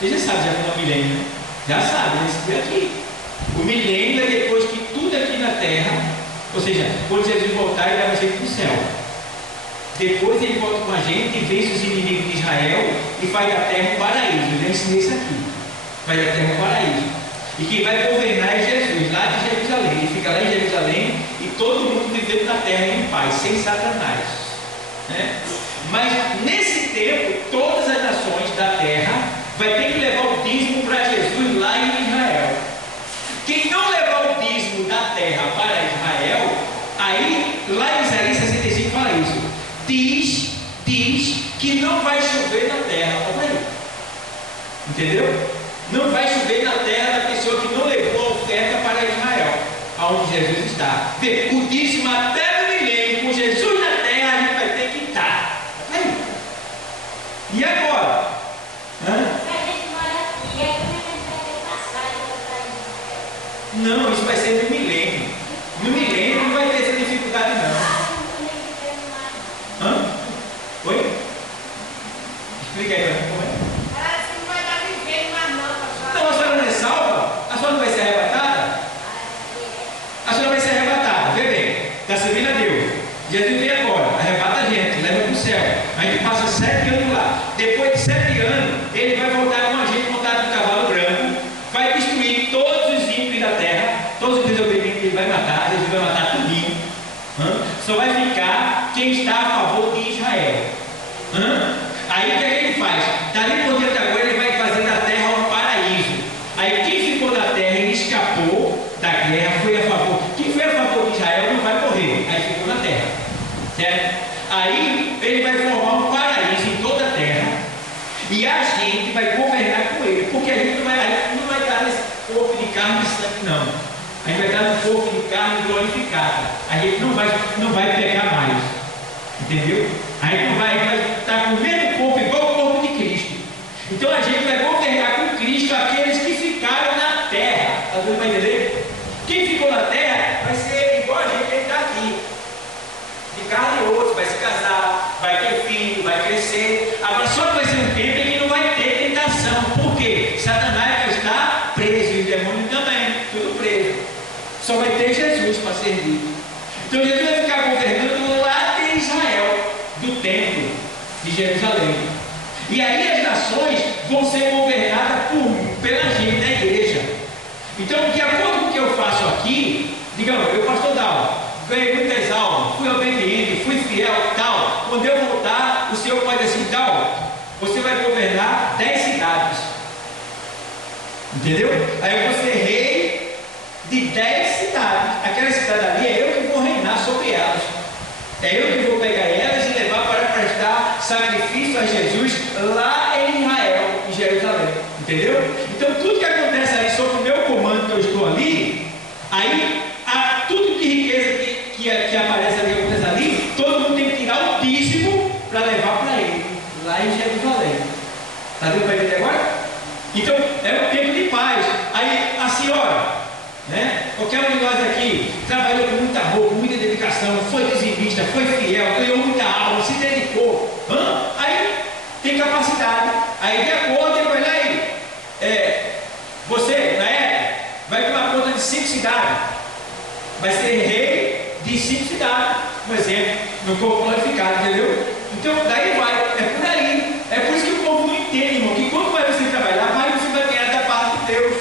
Vocês já sabem o que é o milênio, né? Já sabem, né? Isso aqui. O milênio é depois que tudo aqui na terra, ou seja, quando Jesus voltar, ele vai ser para o céu. Depois ele volta com a gente e vence os inimigos de Israel e faz da terra um paraíso. Eu já ensinei isso aqui. Faz da terra um paraíso. E quem vai governar é Jesus, lá de Jerusalém. Ele fica lá em Jerusalém e todo mundo vivendo na terra em paz, sem Satanás. Né? Mas nesse tempo, todas as nações da terra vai ter que levar o dízimo para Jesus lá em Israel. Quem não levar o dízimo da terra para Israel, aí lá em Isaías 65 fala isso. Diz que não vai chover na terra. Olha aí. Entendeu? Não vai chover na terra da pessoa que não levou a oferta para Israel, aonde Jesus está. Vê, o dízimo até no milênio, com Jesus na terra, a gente vai ter que estar. Aí. E agora? Não, isso vai ser no milênio. No milênio não vai ter essa dificuldade, não. Oi? Explica aí para mim como é. Você não vai estar vivendo mais não, pastor. Então a senhora não é salva? A senhora não vai ser arrebatada? A senhora vai ser arrebatada, vê bem. Está servindo a Deus. Jesus vem agora, arrebata a gente, leva para o céu. A gente passa 7 anos lá. Depois de 7 anos, ele vai voltar com a gente montado no cavalo branco, vai destruir todos os ímpios da terra, todos os desobedientes que ele vai matar, Jesus vai matar tudinho. Só vai ficar quem está a favor de Israel. Aí o que ele faz? Dali por diante agora ele vai fazer da terra um paraíso. Aí quem ficou na terra e escapou da guerra foi a favor. Quem foi a favor de Israel não vai morrer. Aí ficou na terra. Certo? Aí ele vai formar um paraíso em toda a terra. E a gente vai governar com ele. Porque a gente não vai estar nesse corpo de carne e sangue, não. A gente vai estar no corpo de carne glorificada. A gente não vai pecar mais. Entendeu? A gente não vai estar com o mesmo corpo, igual o corpo de Cristo. Então a gente vai governar com Cristo aqueles que ficaram na terra. Alguém vai entender? Quem ficou na terra vai ser igual a gente que está aqui. De carne e osso, vai se casar, vai ter filho, vai crescer. Agora só que vai ser um tempo em que não vai ter tentação. Por quê? Satanás vai estar preso e o demônio também, tudo preso. Só vai ter Jesus para servir. Então Jesus vai ficar governando lá de Israel, do templo de Jerusalém. E aí as nações vão ser governadas pela gente da igreja. Então, de acordo com o que eu faço aqui, digamos, eu pastor Dal, ganhei muitas almas, fui obediente, fui fiel, tal. Quando eu voltar, o Senhor pode assim, Dal, você vai governar 10 cidades. Entendeu? Aí eu vou ser rei de 10 cidades. Aquela cidade ali é eu que vou reinar sobre elas. É eu que vou pegar elas e levar para prestar sacrifício a Jesus lá em Israel, em Jerusalém. Entendeu? Então tudo que acontece ali sob o meu comando que eu estou ali, aí tudo de riqueza que aparece ali, acontece ali, todo mundo tem que tirar o dízimo para levar para ele, lá em Jerusalém. Está dando para entender agora? Então é um tempo de paz. Aí a senhora, né? Qualquer um de nós aqui trabalhou com muita roupa, muita dedicação, foi dizimista, foi fiel, ganhou muita alma, se dedicou. tem capacidade. Aí de acordo, ele vai lá você, na época, vai tomar conta de 5 cidades. Vai ser rei de 5 cidades. Um exemplo, no corpo glorificado, entendeu? Então, daí vai, é por aí. É por isso que o povo não entende, irmão, que quando vai você trabalhar, você vai ganhar da parte de Deus.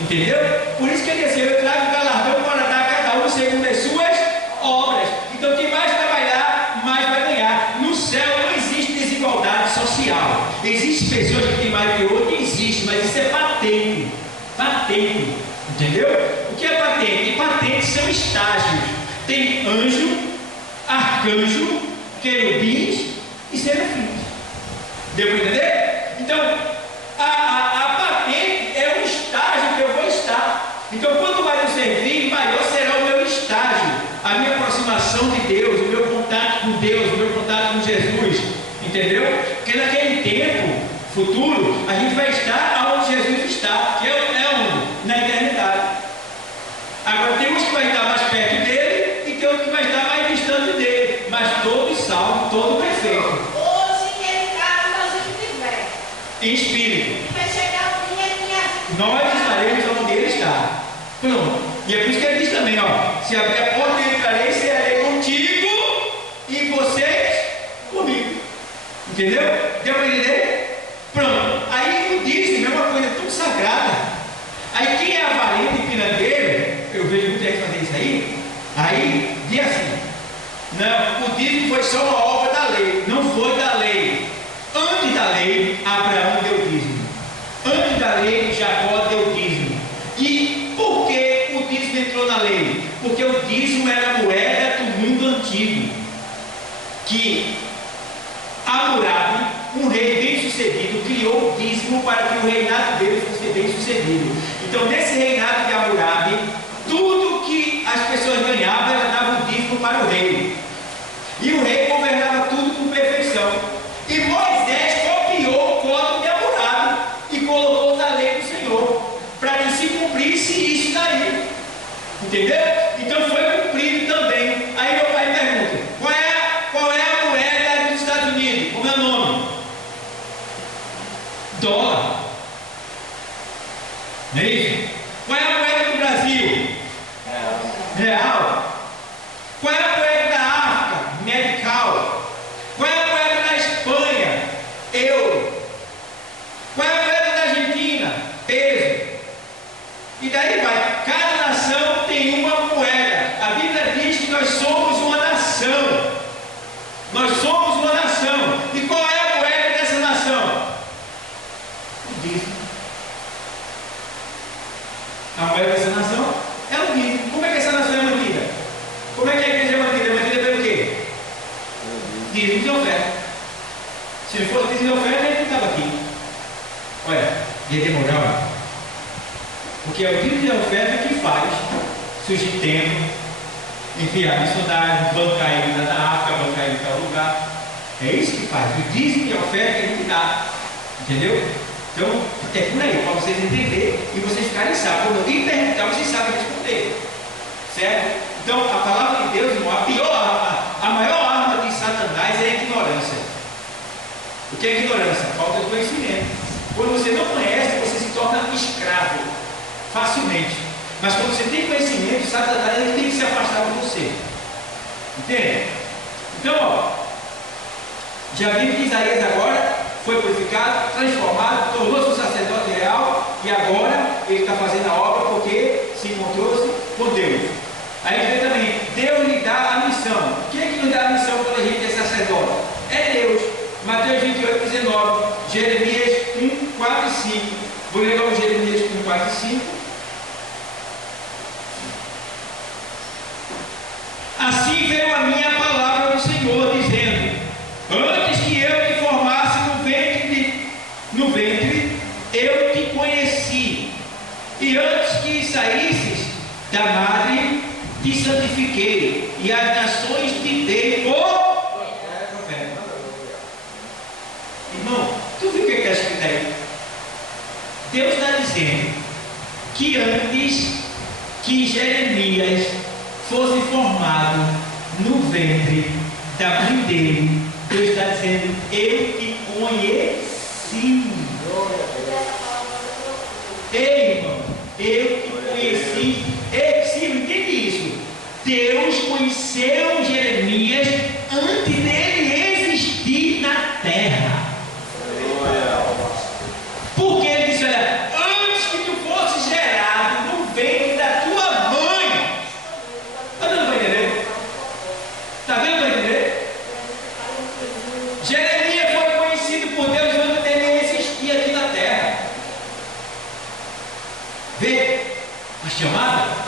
Entendeu? Por isso que ele disse, eu trago galardão para dar a cada um segundo as suas obras. Então, quem mais trabalhar, mais vai ganhar. No céu não existe desigualdade social. Existem pessoas que têm mais que outras, existe, mas isso é patente. Patente. Entendeu? O que é patente? Patentes são estágios. Tem anjo, arcanjo, querubins e serafins. Deu para entender? Então, a patente é um estágio que eu vou estar. Então, quanto mais eu servir, maior será o meu estágio, a minha aproximação de Deus, o meu contato com Deus, o meu contato com Jesus. Entendeu? Porque naquele tempo futuro, a gente vai estar onde Jesus está, que é onde? Na eternidade. Agora, tem uns que vai estar mais perto dele e tem outros que vai estar mais distante dele, mas todo salvo, todo perfeito. Hoje ele está onde a gente estiver. Em espírito. E vai chegar o dia que Nós estaremos onde ele está. Pronto. E é por isso que ele diz também, ó, se abrir a porta eu entrarei, serei contigo e vocês comigo. Entendeu? Deu para entender? Pronto. Aí o dízimo é uma coisa tão sagrada. Aí quem é avarento e pirangueiro, eu vejo muita gente fazer isso aí diz assim, não, o dízimo foi só uma obra da lei. Não foi da lei. Antes da lei, Abraão deu dízimo. Antes da lei, Jacó deu dízimo. E por que o dízimo entrou na lei? Porque o dízimo era a moeda do mundo antigo. Que Hammurabi, um rei bem sucedido, criou o dízimo para que o reinado dele fosse bem sucedido. Então, nesse reinado de Hammurabi, tudo que as pessoas ganhavam, ela dava o dízimo para o rei. E o rei governava tudo com perfeição. E Moisés copiou o código de Hammurabi e colocou na lei do Senhor, para que se cumprisse isso daí. Entendeu? Então foi cumprido também. Aí meu pai pergunta, qual é a moeda dos Estados Unidos? Como é o nome? Dólar. Não é isso? Qual é a moeda do Brasil? Real. Qual é a moeda da África? Medical. Qual é a moeda da Espanha? Euro. Qual é a moeda da Argentina? Peso. E daí vai. Cada nação tem uma moeda. A Bíblia diz que nós somos uma nação. Nós somos uma nação. E qual é a moeda dessa nação? O dízimo. A moeda dessa nação é o dízimo. Como é que essa nação é mantida? Como é que a igreja é mantida? É mantida pelo quê? Dízimo de oferta. Se não fosse dízimo de oferta, ele não estava aqui. Olha, ia demorar. Porque é o dízimo de oferta que faz surgir tempo, enviar missionários, bancar ele na África, bancar ele em tal lugar. É isso que faz. O dízimo de oferta é ele que dá. Entendeu? Então, é por aí, para vocês entenderem e vocês ficarem sábios. Quando alguém perguntar, vocês sabem responder. Certo? Então, a palavra de Deus, irmão, a maior arma de Satanás é a ignorância. O que é ignorância? Falta de conhecimento. Quando você não conhece, você se torna escravo facilmente. Mas quando você tem conhecimento, Satanás ele tem que se afastar de você. Entende? Então, ó, já vimos que Isaías agora foi purificado, transformado, tornou-se um sacerdote real e agora ele está fazendo a obra porque se encontrou-se com Deus. Aí a gente vê também, Deus lhe dá a missão. Quem é que nos dá a missão quando a gente é sacerdote? É Deus. Mateus 28, 19, Jeremias 1, 4 e 5. Vou ler logo Jeremias 1, 4 e 5. Assim veio a minha palavra do Senhor, dizendo: antes que eu te formasse no ventre, eu te conheci, e antes que saísses da madre, te santifiquei, e as nações te dei por profeta. Irmão, tu viu o que está escrito aí? Deus está dizendo que antes que Jeremias fosse formado no ventre da mãe dele, Deus está dizendo: eu te conheci. Ei, irmão, eu te conheci. Ei, Ciro, entende isso? Deus conheceu Jeremias antes dele existir na terra. Porque ele disse: olha, antes que tu fosses gerado no ventre da tua mãe. Está dando para entender? Está vendo para entender? Jeremias foi conhecido por Deus antes dele existir aqui na terra. Vê a chamada?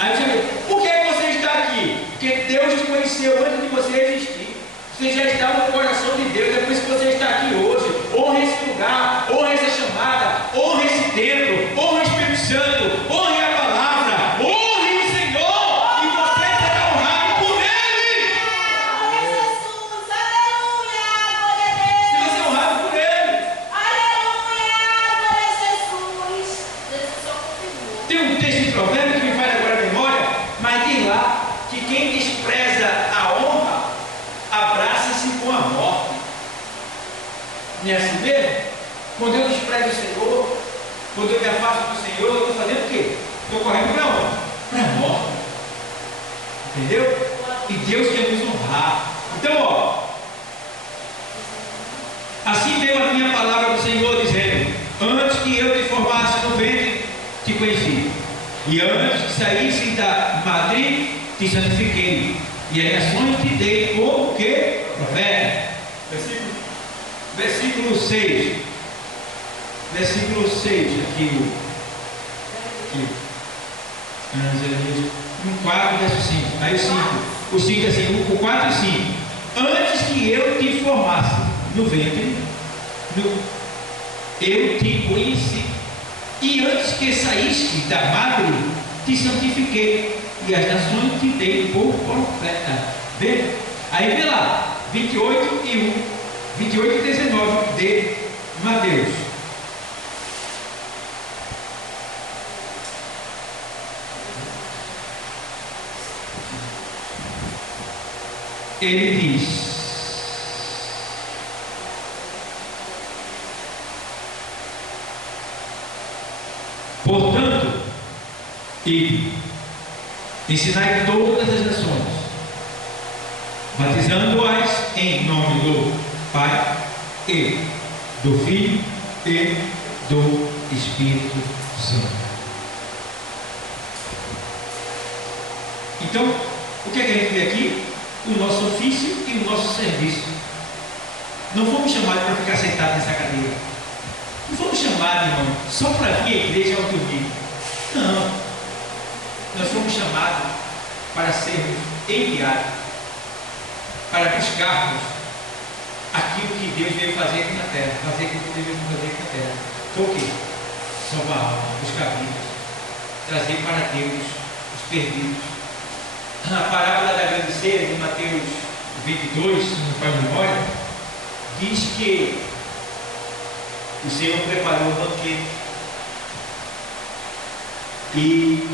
Aí você vê, por que você está aqui? Porque Deus te conheceu antes de você existir. Você já está no coração de Deus. É por isso que você está aqui hoje. Honre esse lugar, honre essa chamada, honre esse templo, honre o Espírito Santo, honre a palavra, honre o Senhor, e você será honrado por Ele. Jesus, aleluia, glória a Deus. Se você é honrado por Ele. Aleluia, glória a Jesus. Jesus só confirmou. Tem um texto de Provérbios que me faz agora a memória, mas diz lá que quem despreza a honra abraça-se com a morte. Não é assim mesmo? Quando eu desprezo o Senhor, quando eu me afasto do Senhor, eu estou fazendo o quê? Estou correndo para onde? Para a morte. Entendeu? E Deus quer nos honrar. Então, ó, assim veio a minha palavra do Senhor, dizendo: antes que eu te formasse no ventre, te conheci, e antes que saísse da matriz, te santifiquei, e as nações te dei como que? Profeta. Versículo 6. Versículo 6, aqui. 4, verso 5. Aí o 5. O 5 é assim, o 4 e 5. Antes que eu te formasse no ventre, eu te conheci. E antes que saíste da madre, te santifiquei, e as nações te dei por profeta. Vê? Aí vê lá, 28 e 19 de Mateus. Ele diz: portanto, ensinai todas as nações, batizando-as em nome do Pai e do Filho e do Espírito Santo. Então, o que é que a gente vê aqui? O nosso ofício e o nosso serviço. Não fomos chamados para ficar sentados nessa cadeira. Não fomos chamados, irmão, só para vir à igreja ao domingo. Não. Nós fomos chamados para sermos enviados, para buscarmos aquilo que Deus veio fazer aqui na terra, fazer aquilo que Deus veio fazer aqui na terra. Foi o quê? Salvar almas, buscar vidas, trazer para Deus os perdidos. A parábola da grande ceia de Mateus 22, se não faz memória, diz que o Senhor preparou um banquete e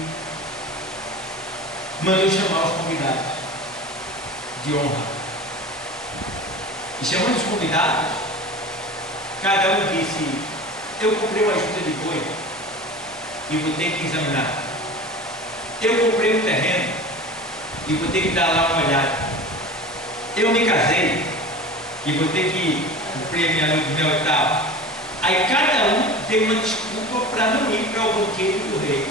mandou chamar os convidados de honra. E chamando os convidados, cada um disse: eu comprei uma junta de boi e vou ter que examinar. Eu comprei um terreno e vou ter que dar lá uma olhada. Eu me casei e vou ter que cumprir a minha lua de mel e tal. Aí cada um deu uma desculpa para não ir para o banquete do rei.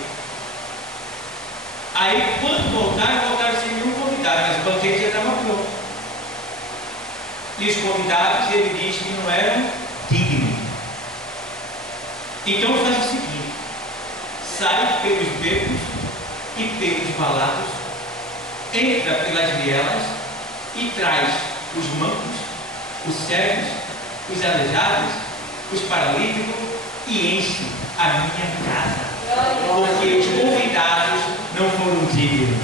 Aí quando voltaram sem nenhum convidado, mas o banquete já estava pronto. E os convidados, ele diz que não eram dignos. Então faz o seguinte: sai pelos becos e pelos valados, entra pelas vielas e traz os mancos, os cegos, os aleijados, os paralíticos e enche a minha casa. Porque os convidados não foram dignos.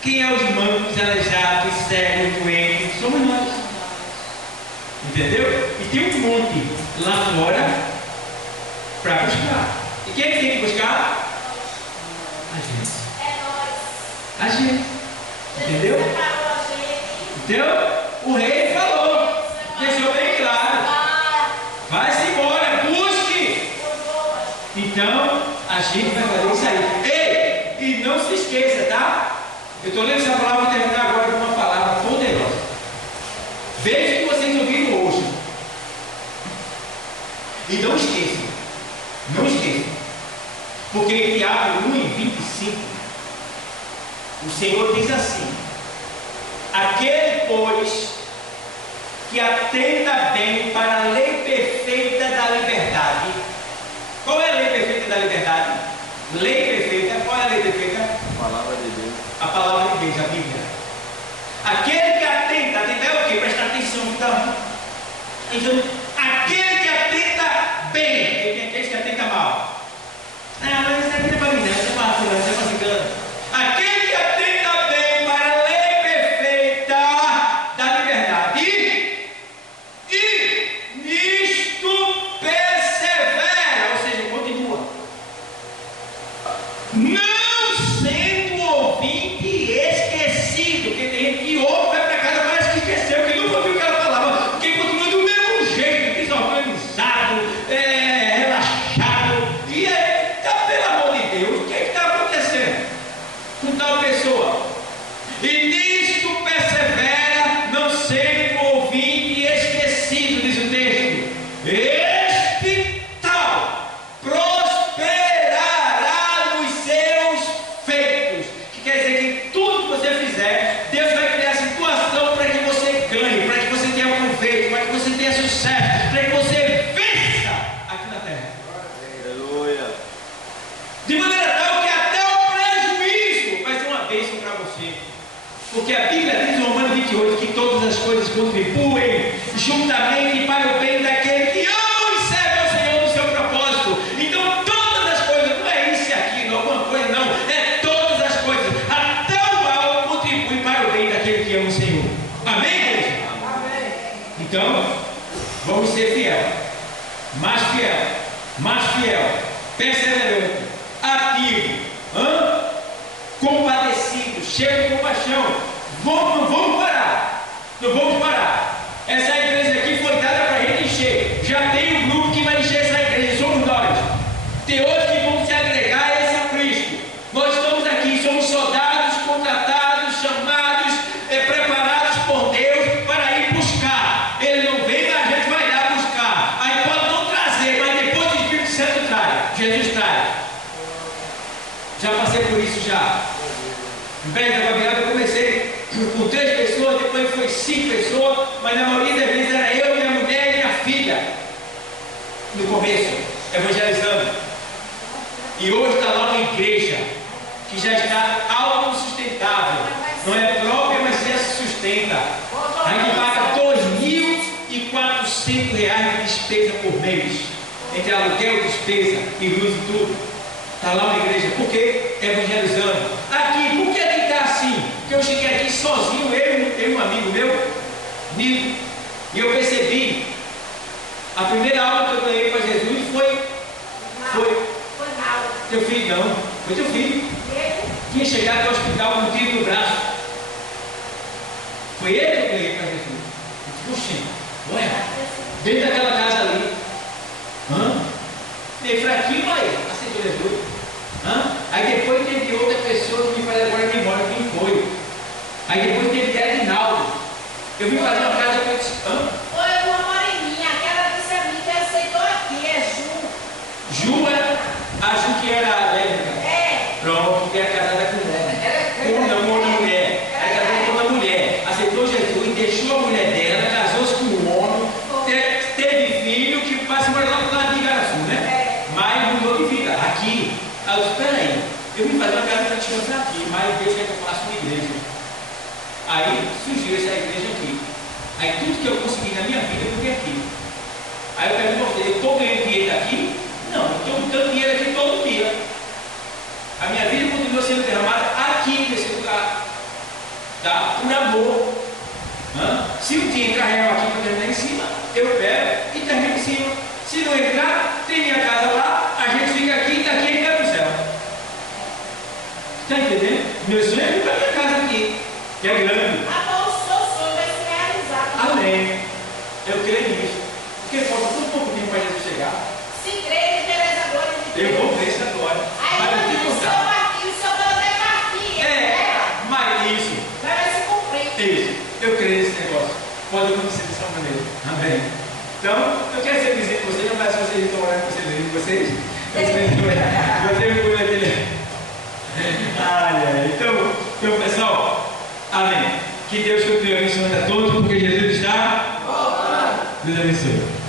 Quem é os mancos, aleijados, cegos, doentes? Somos nós. Entendeu? E tem um monte lá fora para buscar. E quem é que tem que buscar? A gente. A gente. Entendeu? Então, o rei falou: deixou gente vai fazer isso aí. Ei, e não se esqueça, tá? Eu estou lendo essa palavra e terminar agora com uma palavra poderosa. Veja o que vocês ouviram hoje. E não esqueçam. Não esqueçam. Porque em Tiago 1:25, o Senhor diz assim: aquele, pois, que atenta bem para a lei perfeita da liberdade. Qual é a lei perfeita da liberdade? Lei perfeita, qual é a lei perfeita? A palavra de Deus. A palavra de Deus, a Bíblia. Aquele que atenta é o quê? Prestar atenção. Então, aquele que atenta bem, porque tem aqueles que atentam mal. Ah, mas isso aqui não é para mim, não, isso é para fulano, isso é para ciclano. Aquele que atenta bem para a lei perfeita da liberdade e nisto persevera, ou seja, continua, não sendo ouvinte esquecido, porque tem gente que ouve, vai para casa, parece que esqueceu, que nunca ouviu o que ela falava, porque continua do mesmo jeito, desorganizado, relaxado, e aí, tá, pelo amor de Deus, o que está acontecendo com tal pessoa? E nisto persevera, não sendo ouvinte esquecido, diz o texto. Este tal prosperará nos seus feitos. Que quer dizer que tudo que você fizer, Deus vai criar situação para que você ganhe, para que você tenha proveito, para que você tenha sucesso, para que você vença aqui na terra. Aleluia. De maneira tal que até o prejuízo vai ser uma bênção para você. Porque a Bíblia diz no Romanos 28 que todas as coisas contribuem juntamente para o bem daquele que ama e serve ao Senhor no seu propósito. Então todas as coisas, não é isso e aquilo, alguma coisa não, é todas as coisas, até o mal contribui para o bem daquele que ama o Senhor. Amém, igreja? Amém. Então, vamos ser fiel, mais fiel, perseverante, ativo, compadecido, cheio de compaixão. Não vamos parar, não vamos parar. Essa igreja aqui foi dada para a gente encher. Já tem um grupo que vai encher essa igreja, somos nós. Tem outros que vão se agregar a esse aprisco. Nós estamos aqui, somos soldados, contratados, chamados, preparados por Deus para ir buscar. Ele não vem, mas a gente vai lá buscar. Aí pode não trazer, mas depois o Espírito Santo traz. Jesus traz. Já passei por isso já. Em pé da Babilônia eu comecei com 3 pessoas, depois foi 5 pessoas, mas na maioria das vezes era eu, minha mulher e minha filha. No começo, evangelizando. E hoje está lá uma igreja que já está autossustentável. Não é própria, mas já se sustenta. A gente paga R$ 2.400 de despesa por mês. Entre aluguel, despesa e luz e tudo. Está lá uma igreja, por quê? Evangelizando. Aqui, por que está assim? Porque eu cheguei aqui sozinho, eu e um amigo meu, Nilo, e eu percebi, a primeira aula que eu ganhei para Jesus foi teu filho, não, foi teu filho. Tinha chegado ao hospital com um tiro no braço. Foi ele que eu ganhei para Jesus. Eu disse, ué, dentro daquela casa ali. Meio fraquinho, mas aceitou Jesus. Aí depois teve outra pessoa que me faz agora de memória, quem foi? Aí depois teve Edinaldo. Eu vim fazer uma casa com ele. Foi uma moreninha, aquela disse a mim que aceitou aqui, é Ju. Ju era a Ju que era lésbica. Pronto, que era casada com uma mulher. Aí casou com uma mulher. Aceitou Jesus, deixou a mulher dela, casou-se com um homem, teve filho que passa por lá pro lado de Igaraçu, né? Mas mudou de vida. Aqui. Aí eu disse, peraí, eu vim fazer uma casa para descansar aqui, mas Deus quer que eu faça uma igreja. Aí surgiu essa igreja aqui. Aí tudo que eu consegui na minha vida eu fui aqui. Aí eu pergunto a você, eu estou ganhando dinheiro aqui? Não, eu estou botando dinheiro aqui todo dia. A minha vida continua sendo derramada aqui nesse lugar. Tá? Por amor. Se um dia entrar real aqui para terminar em cima, eu pego e termino em cima. Se não entrar, tem minha casa lá, a gente fica aqui e daqui a gente vai para o céu. Está entendendo? Meu sonho é ir para minha casa aqui, que é grande. O seu sonho vai se realizar. Amém. Eu creio nisso. Porque falta tão pouco tempo para Jesus chegar. Se crê, verás a glória de Deus. Eu vou ver essa glória. Amém. Então, eu quero ser dizer com vocês, não parece que vocês estão orando com vocês aí, vocês? Vocês por aquele. Então, pessoal, amém. Que Deus continue abençoando a todos, porque Jesus está. Deus abençoe.